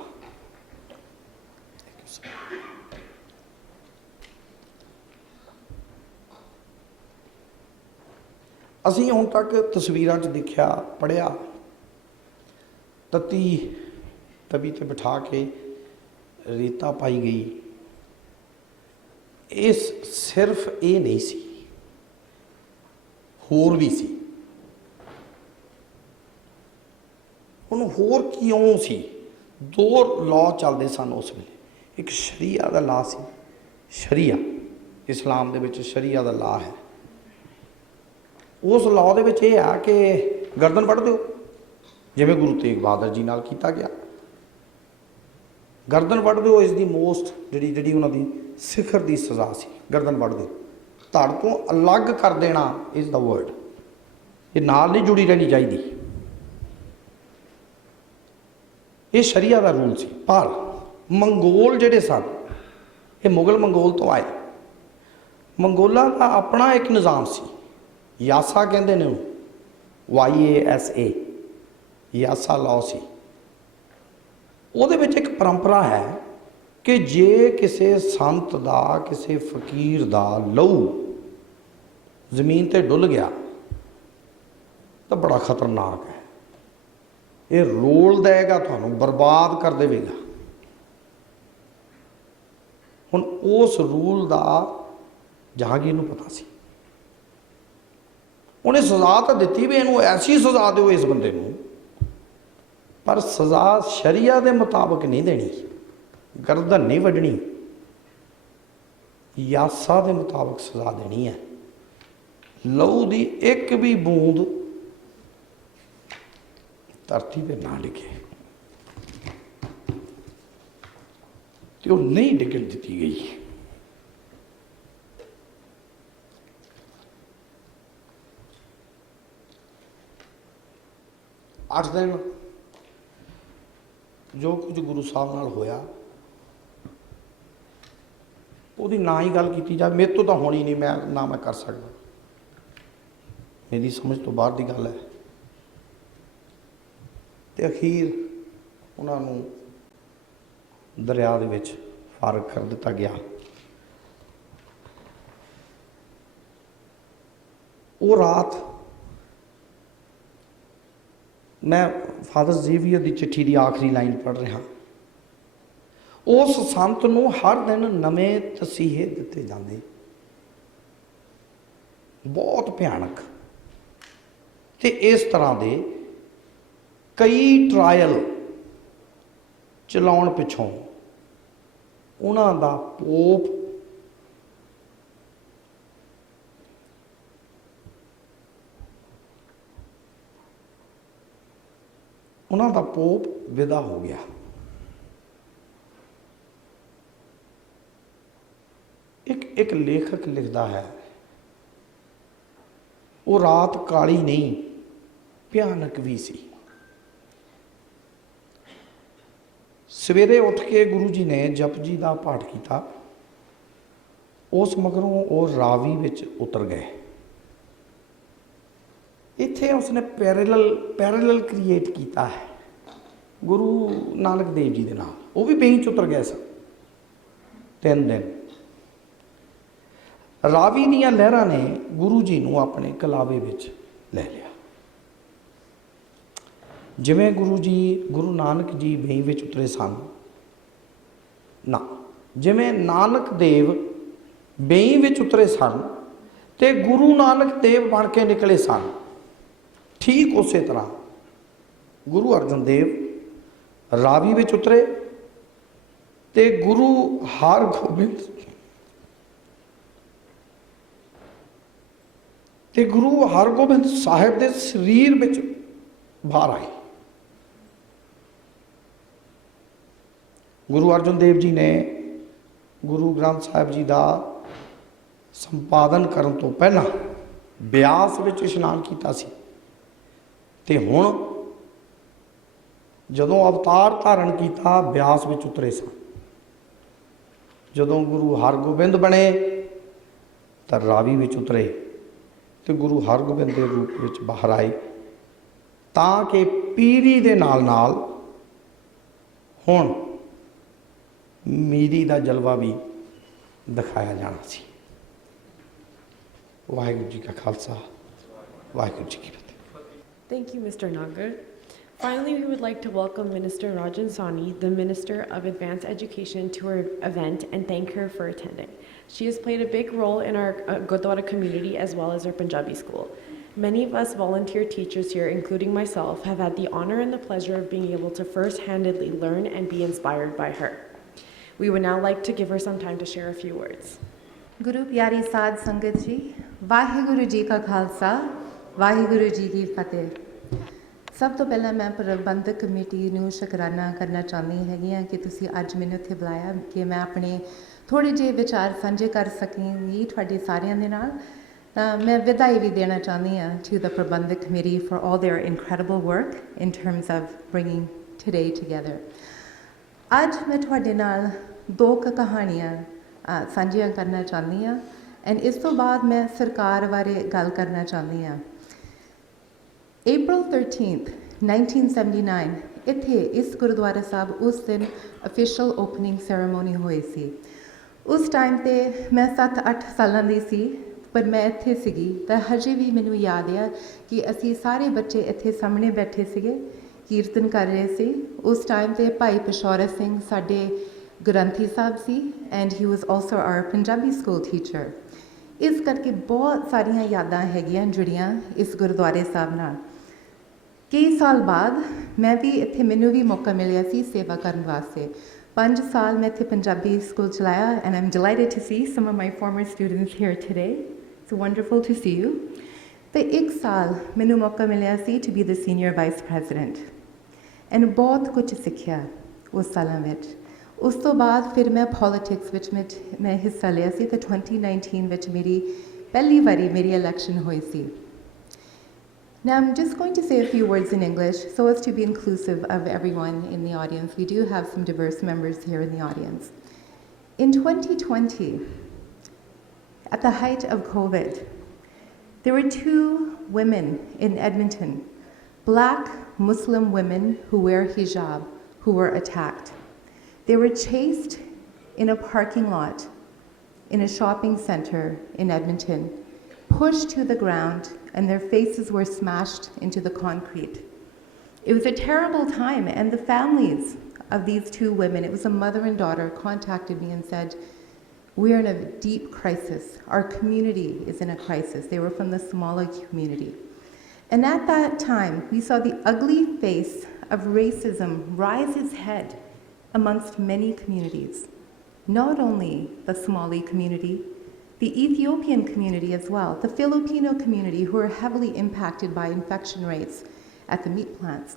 ਅਸੀਂ ਹੁਣ ਤੱਕ ਤਸਵੀਰਾਂ 'ਚ ਦੇਖਿਆ, ਪੜ੍ਹਿਆ, ਤਵੀ ਤੇ ਬਿਠਾ ਕੇ ਰੇਤਾ ਪਾਈ ਗਈ। ਇਸ ਸਿਰਫ ਇਹ ਨਹੀਂ ਸੀ, ਹੋਰ ਵੀ ਸੀ। ਹੁਣ ਹੋਰ ਕਿਉਂ ਸੀ? ਦੋ ਲਾਅ ਚੱਲਦੇ ਸਨ ਉਸ ਵੇਲੇ। ਇੱਕ ਸ਼ਰੀਆ ਦਾ ਲਾਅ ਸੀ, ਸ਼ਰੀਆ ਇਸਲਾਮ ਦੇ ਵਿੱਚ ਸ਼ਰੀਆ ਦਾ ਲਾਅ ਹੈ। ਉਸ ਲਾਅ ਦੇ ਵਿੱਚ ਇਹ ਆ ਕਿ ਗਰਦਨ ਵੱਢ ਦਿਓ, ਜਿਵੇਂ ਗੁਰੂ ਤੇਗ ਬਹਾਦਰ ਜੀ ਨਾਲ ਕੀਤਾ ਗਿਆ। ਗਰਦਨ ਵੱਢ ਦਿਓ ਇਸ ਦੀ ਮੋਸਟ ਜਿਹੜੀ ਉਹਨਾਂ ਦੀ ਸਿਖਰ ਦੀ ਸਜ਼ਾ ਸੀ, ਗਰਦਨ ਵੱਢ ਦਿਓ। ਧੜ ਤੋਂ ਅਲੱਗ ਕਰ ਦੇਣਾ ਇਜ਼ ਦਾ ਵਰਡ। ਇਹ ਨਾਲ ਨਹੀਂ ਜੁੜੀ ਰਹਿਣੀ ਚਾਹੀਦੀ। ਇਹ ਸ਼ਰੀਆ ਦਾ ਰੂਲ ਸੀ। ਪਰ ਮੰਗੋਲ ਜਿਹੜੇ ਸਨ, ਇਹ ਮੁਗਲ ਮੰਗੋਲ ਤੋਂ ਆਏ। ਮੰਗੋਲਾਂ ਦਾ ਆਪਣਾ ਇੱਕ ਨਿਜ਼ਾਮ ਸੀ, ਯਾਸਾ ਕਹਿੰਦੇ ਨੇ ਉਹਨੂੰ, YASA, ਯਾਸਾ ਲਾਅ ਸੀ। ਉਹਦੇ ਵਿੱਚ ਇੱਕ ਪਰੰਪਰਾ ਹੈ ਕਿ ਜੇ ਕਿਸੇ ਸੰਤ ਦਾ, ਕਿਸੇ ਫਕੀਰ ਦਾ ਲਹੂ ਜ਼ਮੀਨ ਤੇ ਡੁੱਲ ਗਿਆ ਤਾਂ ਬੜਾ ਖਤਰਨਾਕ ਹੈ। ਇਹ ਰੋਲ ਦੇਗਾ, ਤੁਹਾਨੂੰ ਬਰਬਾਦ ਕਰ ਦੇਵੇਗਾ। ਹੁਣ ਉਸ ਰੂਲ ਦਾ ਜਹਾਂਗੀਰ ਨੂੰ ਪਤਾ ਸੀ। ਉਹਨੇ ਸਜ਼ਾ ਤਾਂ ਦਿੱਤੀ ਵੀ ਇਹਨੂੰ ਐਸੀ ਸਜ਼ਾ ਦਿਓ ਇਸ ਬੰਦੇ ਨੂੰ, ਪਰ ਸਜ਼ਾ ਸ਼ਰੀਆ ਦੇ ਮੁਤਾਬਕ ਨਹੀਂ ਦੇਣੀ, ਗਰਦਨ ਨਹੀਂ ਵੱਢਣੀ, ਯਾਸਾ ਦੇ ਮੁਤਾਬਕ ਸਜ਼ਾ ਦੇਣੀ ਹੈ। ਲਹੂ ਦੀ ਇੱਕ ਵੀ ਬੂੰਦ ਧਰਤੀ ਤੇ ਨਾ ਡਿੱਗੇ, ਤੇ ਉਹ ਨਹੀਂ ਡਿੱਗਣ ਦਿੱਤੀ ਗਈ। 8 दिन जो कुछ गुरु साहब नाल होया ਉਹਦੀ ना ही गल की जाए, मेरे तो तो होनी नहीं, मैं ना मैं कर सकदा, मेरी समझ तो बाहर की गल है। तो अखीर उन्होंने दरिया दे विच फारग कर दिता गया। वो रात मैं फादर जेवियर की चिट्ठी की आखिरी लाइन पढ़ रहा, उस संत नूं हर दिन नवे तसीहे दिते जाते, बहुत भयानक। तो इस तरह के कई ट्रायल चलाउण पिछों उन्हां दा पोप विदा हो गया। एक लेखक लिखता है, वो रात काली नहीं भयानक भी सी। सवेरे उठ के गुरु जी ने जपजी का पाठ किया, उस मगरों वो रावी विच उतर गए। इत्थे उसने पैरेलल क्रिएट किया है गुरु नानक देव जी के नाल, वो भी बेई च उतर गए सन 3 दिन। रावी दीयां लहरां ने गुरु जी नूं अपने कलावे विच ले लिया। जिवें गुरु नानक जी बेई विच उतरे सन ना, जिवें नानक देव बेई विच उतरे सन ते गुरु नानक देव बन के निकले सन, ठीक उस तरह गुरु अर्जन देव रावी विच उतरे ते गुरु हरगोबिंद साहिब के शरीर विच बाहर आए। गुरु अर्जन देव जी ने गुरु ग्रंथ साहिब जी का संपादन करन तो पहला ब्यास विच इशनान किया सी, ते हुण जदों अवतार धारण किया ब्यास विच उतरे सन। जदों गुरु हरगोबिंद बने तो रावी विच उतरे तो गुरु हरगोबिंद के रूप विच बाहर आए, ताकि पीरी दे नाल नाल हुण मीरी का जलवा भी दिखाया जाना सी। वाहिगुरू जी का खालसा, वाहिगुरू जी की फतेह। Thank you, Mr. Nagar. Finally, we would like to welcome Minister Rajan Sawhney, the Minister of Advanced Education, to our event and thank her for attending. She has played a big role in our Gurdwara community as well as our Punjabi school. Many of us volunteer teachers here, including myself, have had the honor and the pleasure of being able to first-handedly learn and be inspired by her. We would now like to give her some time to share a few words. गुरु प्यारी साध संगत जी, वाहिगुरु जी का खालसा, वाहिगुरु जी की फतेह। सब तो पहला मैं प्रबंधक कमेटी नूं शुकराना करना चाहती हैगी कि तुसीं अज मैनूं इत्थे बुलाया कि मैं अपने थोड़े जे विचार साझे कर सकांगी तुहाडे सारिआं दे नाल। मैं विदाई भी देना चाहती हाँ to the प्रबंधक committee for all their incredible work in terms of bringing today together. अज मैं तुहाडे नाल 2 कहानियां साझियां करना चाहती हाँ एंड इस तो बाद मैं सरकार बारे गल करना चाहती हाँ। April 13th, 1979 इत्थे इस गुरुद्वारा साहब उस दिन official opening ceremony होई सी। उस टाइम ते मैं 7-8 सालां दी सी, पर मैं इत्थे सीगी तां हजे भी मैनूं याद है कि असीं सारे बच्चे इत्थे सामने बैठे सीगे, कीर्तन कर रहे सी। उस टाइम ते भाई पिशौरा सिंह साडे ग्रंथी साहब सी and he was also our Punjabi school teacher. इस करके बहुत सारियां यादां हैगियां जुड़ियां इस गुरुद्वारे साहब नाल। कई साल बाद मैं भी इत्थे मैनूं भी मौका मिलिया सी सेवा करन वास्ते। 5 साल मैं इत्थे पंजाबी स्कूल चलाया and I'm delighted to see some of my former students here today. It's wonderful to see you. ਤੇ 1 साल मैनूं मौका मिलिया सी to be the senior vice president and बहुत कुछ सिੱਖਿਆ उस सालां विच। उस तो बाद फिर मैं पॉलिटिक्स विच मैं हिस्सा लिया सी ते 2019 विच मेरी पहली बारी मेरी इलैक्शन हुई सी। Now I'm just going to say a few words in English so as to be inclusive of everyone in the audience. We do have some diverse members here in the audience. In 2020, at the height of COVID, there were 2 women in Edmonton, Black Muslim women who wear hijab, who were attacked. They were chased in a parking lot in a shopping center in Edmonton, pushed to the ground, and their faces were smashed into the concrete. It was a terrible time, and the families of these 2 women, it was a mother and daughter, contacted me and said, "We are in a deep crisis. Our community is in a crisis." They were from the Somali community. And at that time, we saw the ugly face of racism rise its head amongst many communities. Not only the Somali community, the Ethiopian community as well, the Filipino community who are heavily impacted by infection rates at the meat plants.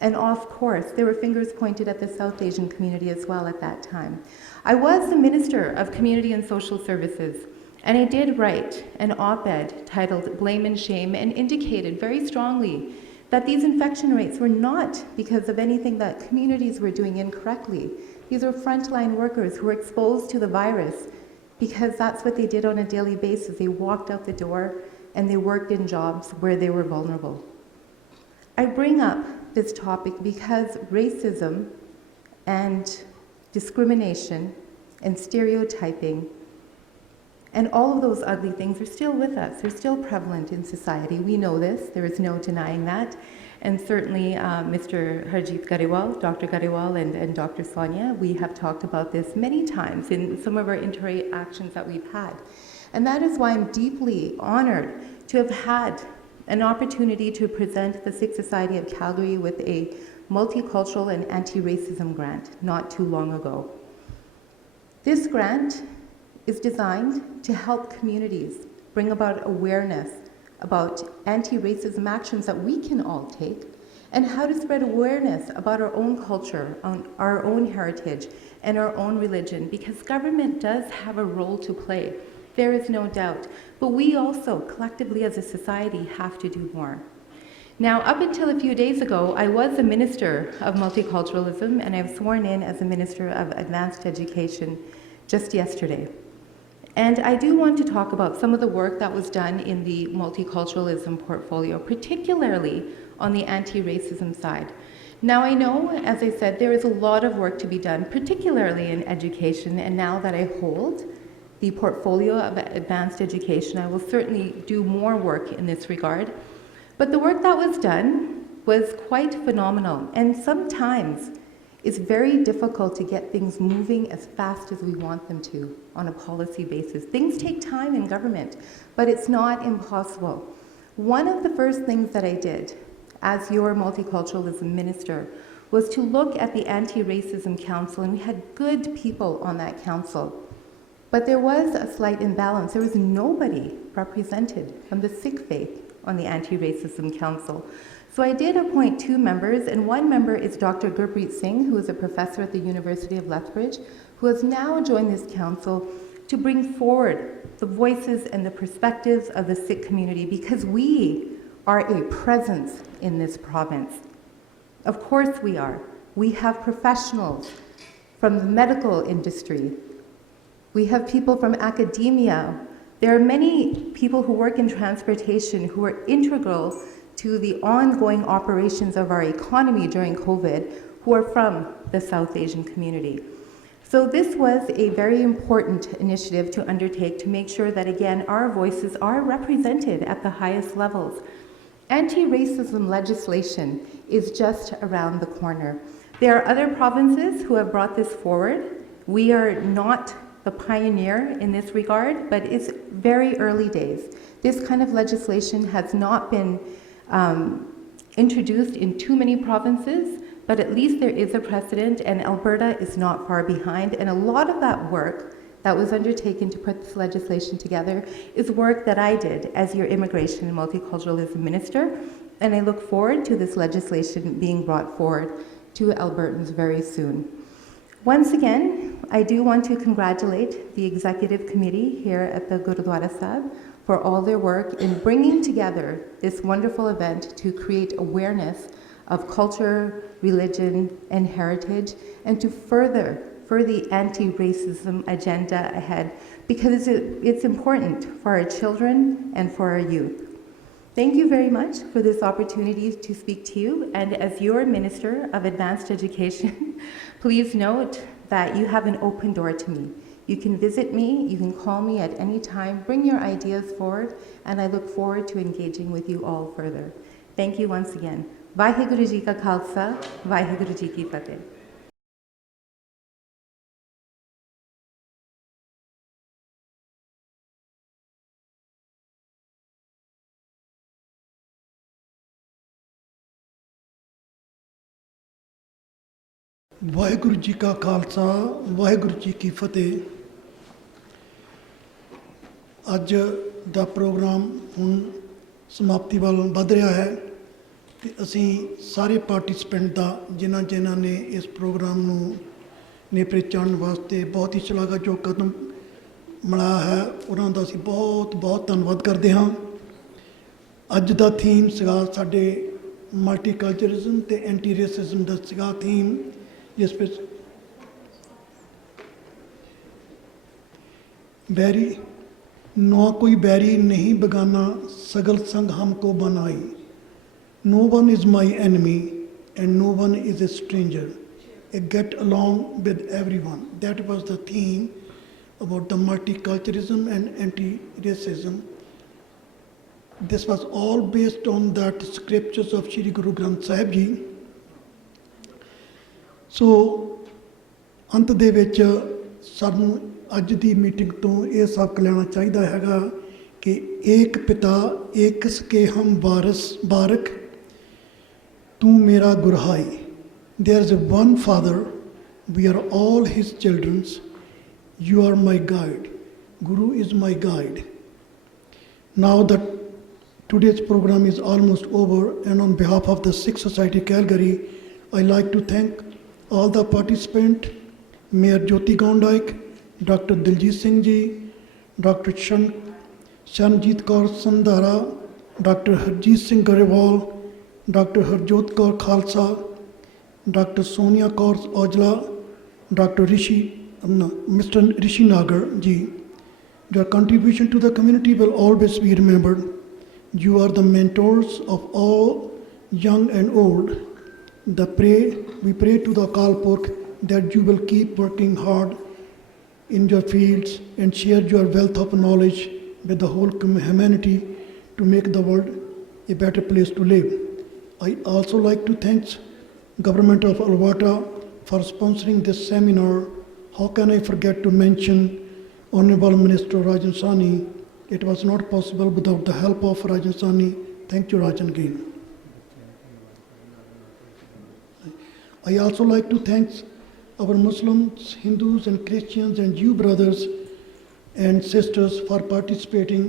And of course, there were fingers pointed at the South Asian community as well at that time. I was the Minister of Community and Social Services, and I did write an op-ed titled "Blame and Shame" and indicated very strongly that these infection rates were not because of anything that communities were doing incorrectly. These are frontline workers who were exposed to the virus because that's what they did on a daily basis. They walked out the door and they worked in jobs where they were vulnerable. I bring up this topic because racism and discrimination and stereotyping and all of those ugly things are still with us. They're still prevalent in society. We know this. There is no denying that. And certainly Mr. Harjit Gariwal, Dr. Gariwal, and Dr. Sonia, we have talked about this many times in some of our interactions that we've had. And that is why I'm deeply honored to have had an opportunity to present the Sikh Society of Calgary with a multicultural and anti-racism grant not too long ago. This grant is designed to help communities bring about awareness about anti-racism actions that we can all take and how to spread awareness about our own culture, our own heritage, and our own religion, because government does have a role to play. There is no doubt. But we also, collectively as a society, have to do more. Now, up until a few days ago, I was a Minister of Multiculturalism, and I was sworn in as a Minister of Advanced Education just yesterday. And I do want to talk about some of the work that was done in the multiculturalism portfolio, particularly on the anti-racism side. Now I know, as I said, there is a lot of work to be done, particularly in education, and now that I hold the portfolio of advanced education, I will certainly do more work in this regard. But the work that was done was quite phenomenal, and sometimes it's very difficult to get things moving as fast as we want them to on a policy basis. Things take time in government, but it's not impossible. One of the first things that I did as your multiculturalism minister was to look at the Anti-Racism Council, and we had good people on that council. But there was a slight imbalance. There was nobody represented from the Sikh faith on the Anti-Racism Council. So I did appoint 2 members, and one member is Dr. Gurpurab Singh, who is a professor at the University of Lethbridge, who has now joined this council to bring forward the voices and the perspectives of the Sikh community, because we are a presence in this province. Of course we are. We have professionals from the medical industry. We have people from academia. There are many people who work in transportation who are integral to the ongoing operations of our economy during COVID, who are from the South Asian community. So this was a very important initiative to undertake to make sure that, again, our voices are represented at the highest levels. Anti-racism legislation is just around the corner. There are other provinces who have brought this forward. We are not the pioneer in this regard, but it's very early days. This kind of legislation has not been introduced in too many provinces, but at least there is a precedent, and Alberta is not far behind. And a lot of that work that was undertaken to put this legislation together is work that I did as your Immigration and Multiculturalism Minister, and I look forward to this legislation being brought forward to Albertans very soon. Once again, I do want to congratulate the Executive Committee here at the Gurudwara Sahib for all their work in bringing together this wonderful event to create awareness of culture, religion, and heritage, and to further the anti-racism agenda ahead, because it's important for our children and for our youth. Thank you very much for this opportunity to speak to you, and as your Minister of Advanced Education, please note that you have an open door to me. You can visit me, you can call me at any time, bring your ideas forward, and I look forward to engaging with you all further. Thank you once again. Vaheguru Ji Ka Khalsa, Vaheguru Ji Ki Fateh. Waheguru ji ਕਾ ਖਾਲਸਾ ਵਾਹਿਗੁਰੂ ਜੀ ਕੀ ਫਤਿਹ। ਅੱਜ ਦਾ programme ਹੁਣ ਸਮਾਪਤੀ ਵੱਲ ਵੱਧ ਰਿਹਾ ਹੈ ਤੇ ਅਸੀਂ ਸਾਰੇ ਪਾਰਟਿਸਪੈਂਟ ਦਾ ਜਿਨ੍ਹਾਂ ਨੇ ਇਸ ਪ੍ਰੋਗਰਾਮ ਨੂੰ ਨੇਪਰੇ ਚਾੜ੍ਹਨ ਵਾਸਤੇ ਬਹੁਤ ਹੀ ਸ਼ਲਾਘਾਯੋਗ ਕਦਮ ਮਿਲਾਇਆ ਹੈ, ਉਹਨਾਂ ਦਾ ਅਸੀਂ ਬਹੁਤ ਬਹੁਤ ਧੰਨਵਾਦ ਕਰਦੇ ਹਾਂ। ਅੱਜ ਦਾ ਥੀਮ ਸੀਗਾ ਸਾਡੇ ਮਲਟੀਕਲਚਰਲਿਜ਼ਮ ਤੇ ਐਂਟੀ ਰੇਸਿਜ਼ਮ ਦਾ ਸੀਗਾ ਥੀਮ, जिस पर बैरी नौ कोई बैरी नहीं बेगाना सगल संग हमको बनाई, no one is my enemy and no one is a stranger, a get along with every. That was the theme about the multiculturalism and anti racism. This was all based on that scriptures of Shri Guru Granth Sahib जी। सो अंत दे विच सानूं अज दी meeting तो ये सबक लेना चाहिए हैगा कि एक पिता एक सके हम वारस बारक, तू मेरा गुरहाई। There is one father, we are all his childrens, you are my guide, guru is my guide. Now that today's program is almost over, and on behalf of the Sikh Society Calgary, I like to thank all the participants, Mayor Jyoti Gondaik, Dr. Diljit Singh ji, Dr. Shanjit Kaur Sandhara, Dr. Harjeet Singh Garewal, Dr. Harjot Kaur Khalsa, Dr. Sonia Kaur Aujla, Dr. Mr. Rishi Nagar ji. Your contribution to the community will always be remembered. You are the mentors of all young and old. We pray to the Akal Purkh that you will keep working hard in your fields and share your wealth of knowledge with the whole humanity to make the world a better place to live. I also like to thank Government of Alberta for sponsoring this seminar. How can I forget to mention Honorable Minister Rajan Sani? It was not possible without the help of Rajan Sani. Thank you, Rajan, again. I also like to thank our Muslims, Hindus and Christians and you brothers and sisters for participating.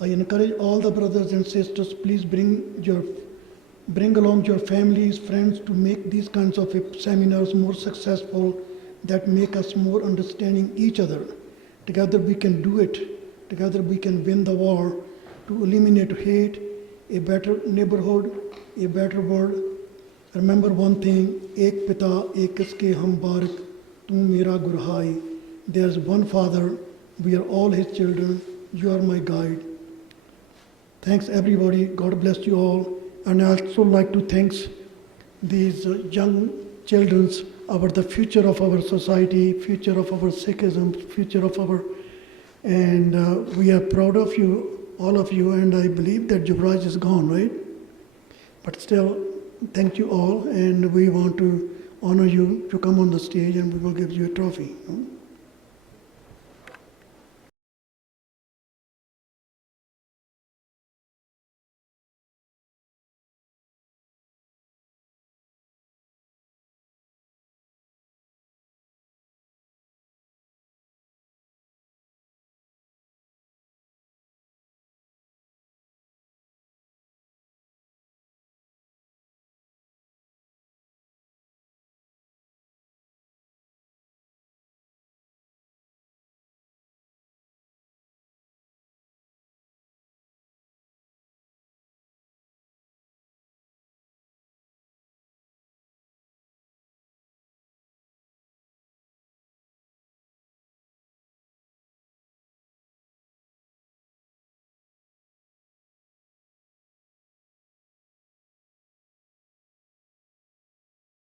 I encourage all the brothers and sisters, please bring along your families, friends to make these kinds of seminars more successful, that make us more understanding each other. Together we can do it. Together we can win the war to eliminate hate, a better neighborhood, a better world. Remember one thing, ek pita ek iske hum barak, tu mera gurhai. There is one Father, we are all his children, you are my guide. Thanks everybody, God bless you all. And I also like to thank these young children, the future of our society, future of our Sikhism, future of our, and we are proud of you, all of you, and I believe that Yuvraj is gone, right? But still, thank you all, and we want to honor you to come on the stage, and we will give you a trophy.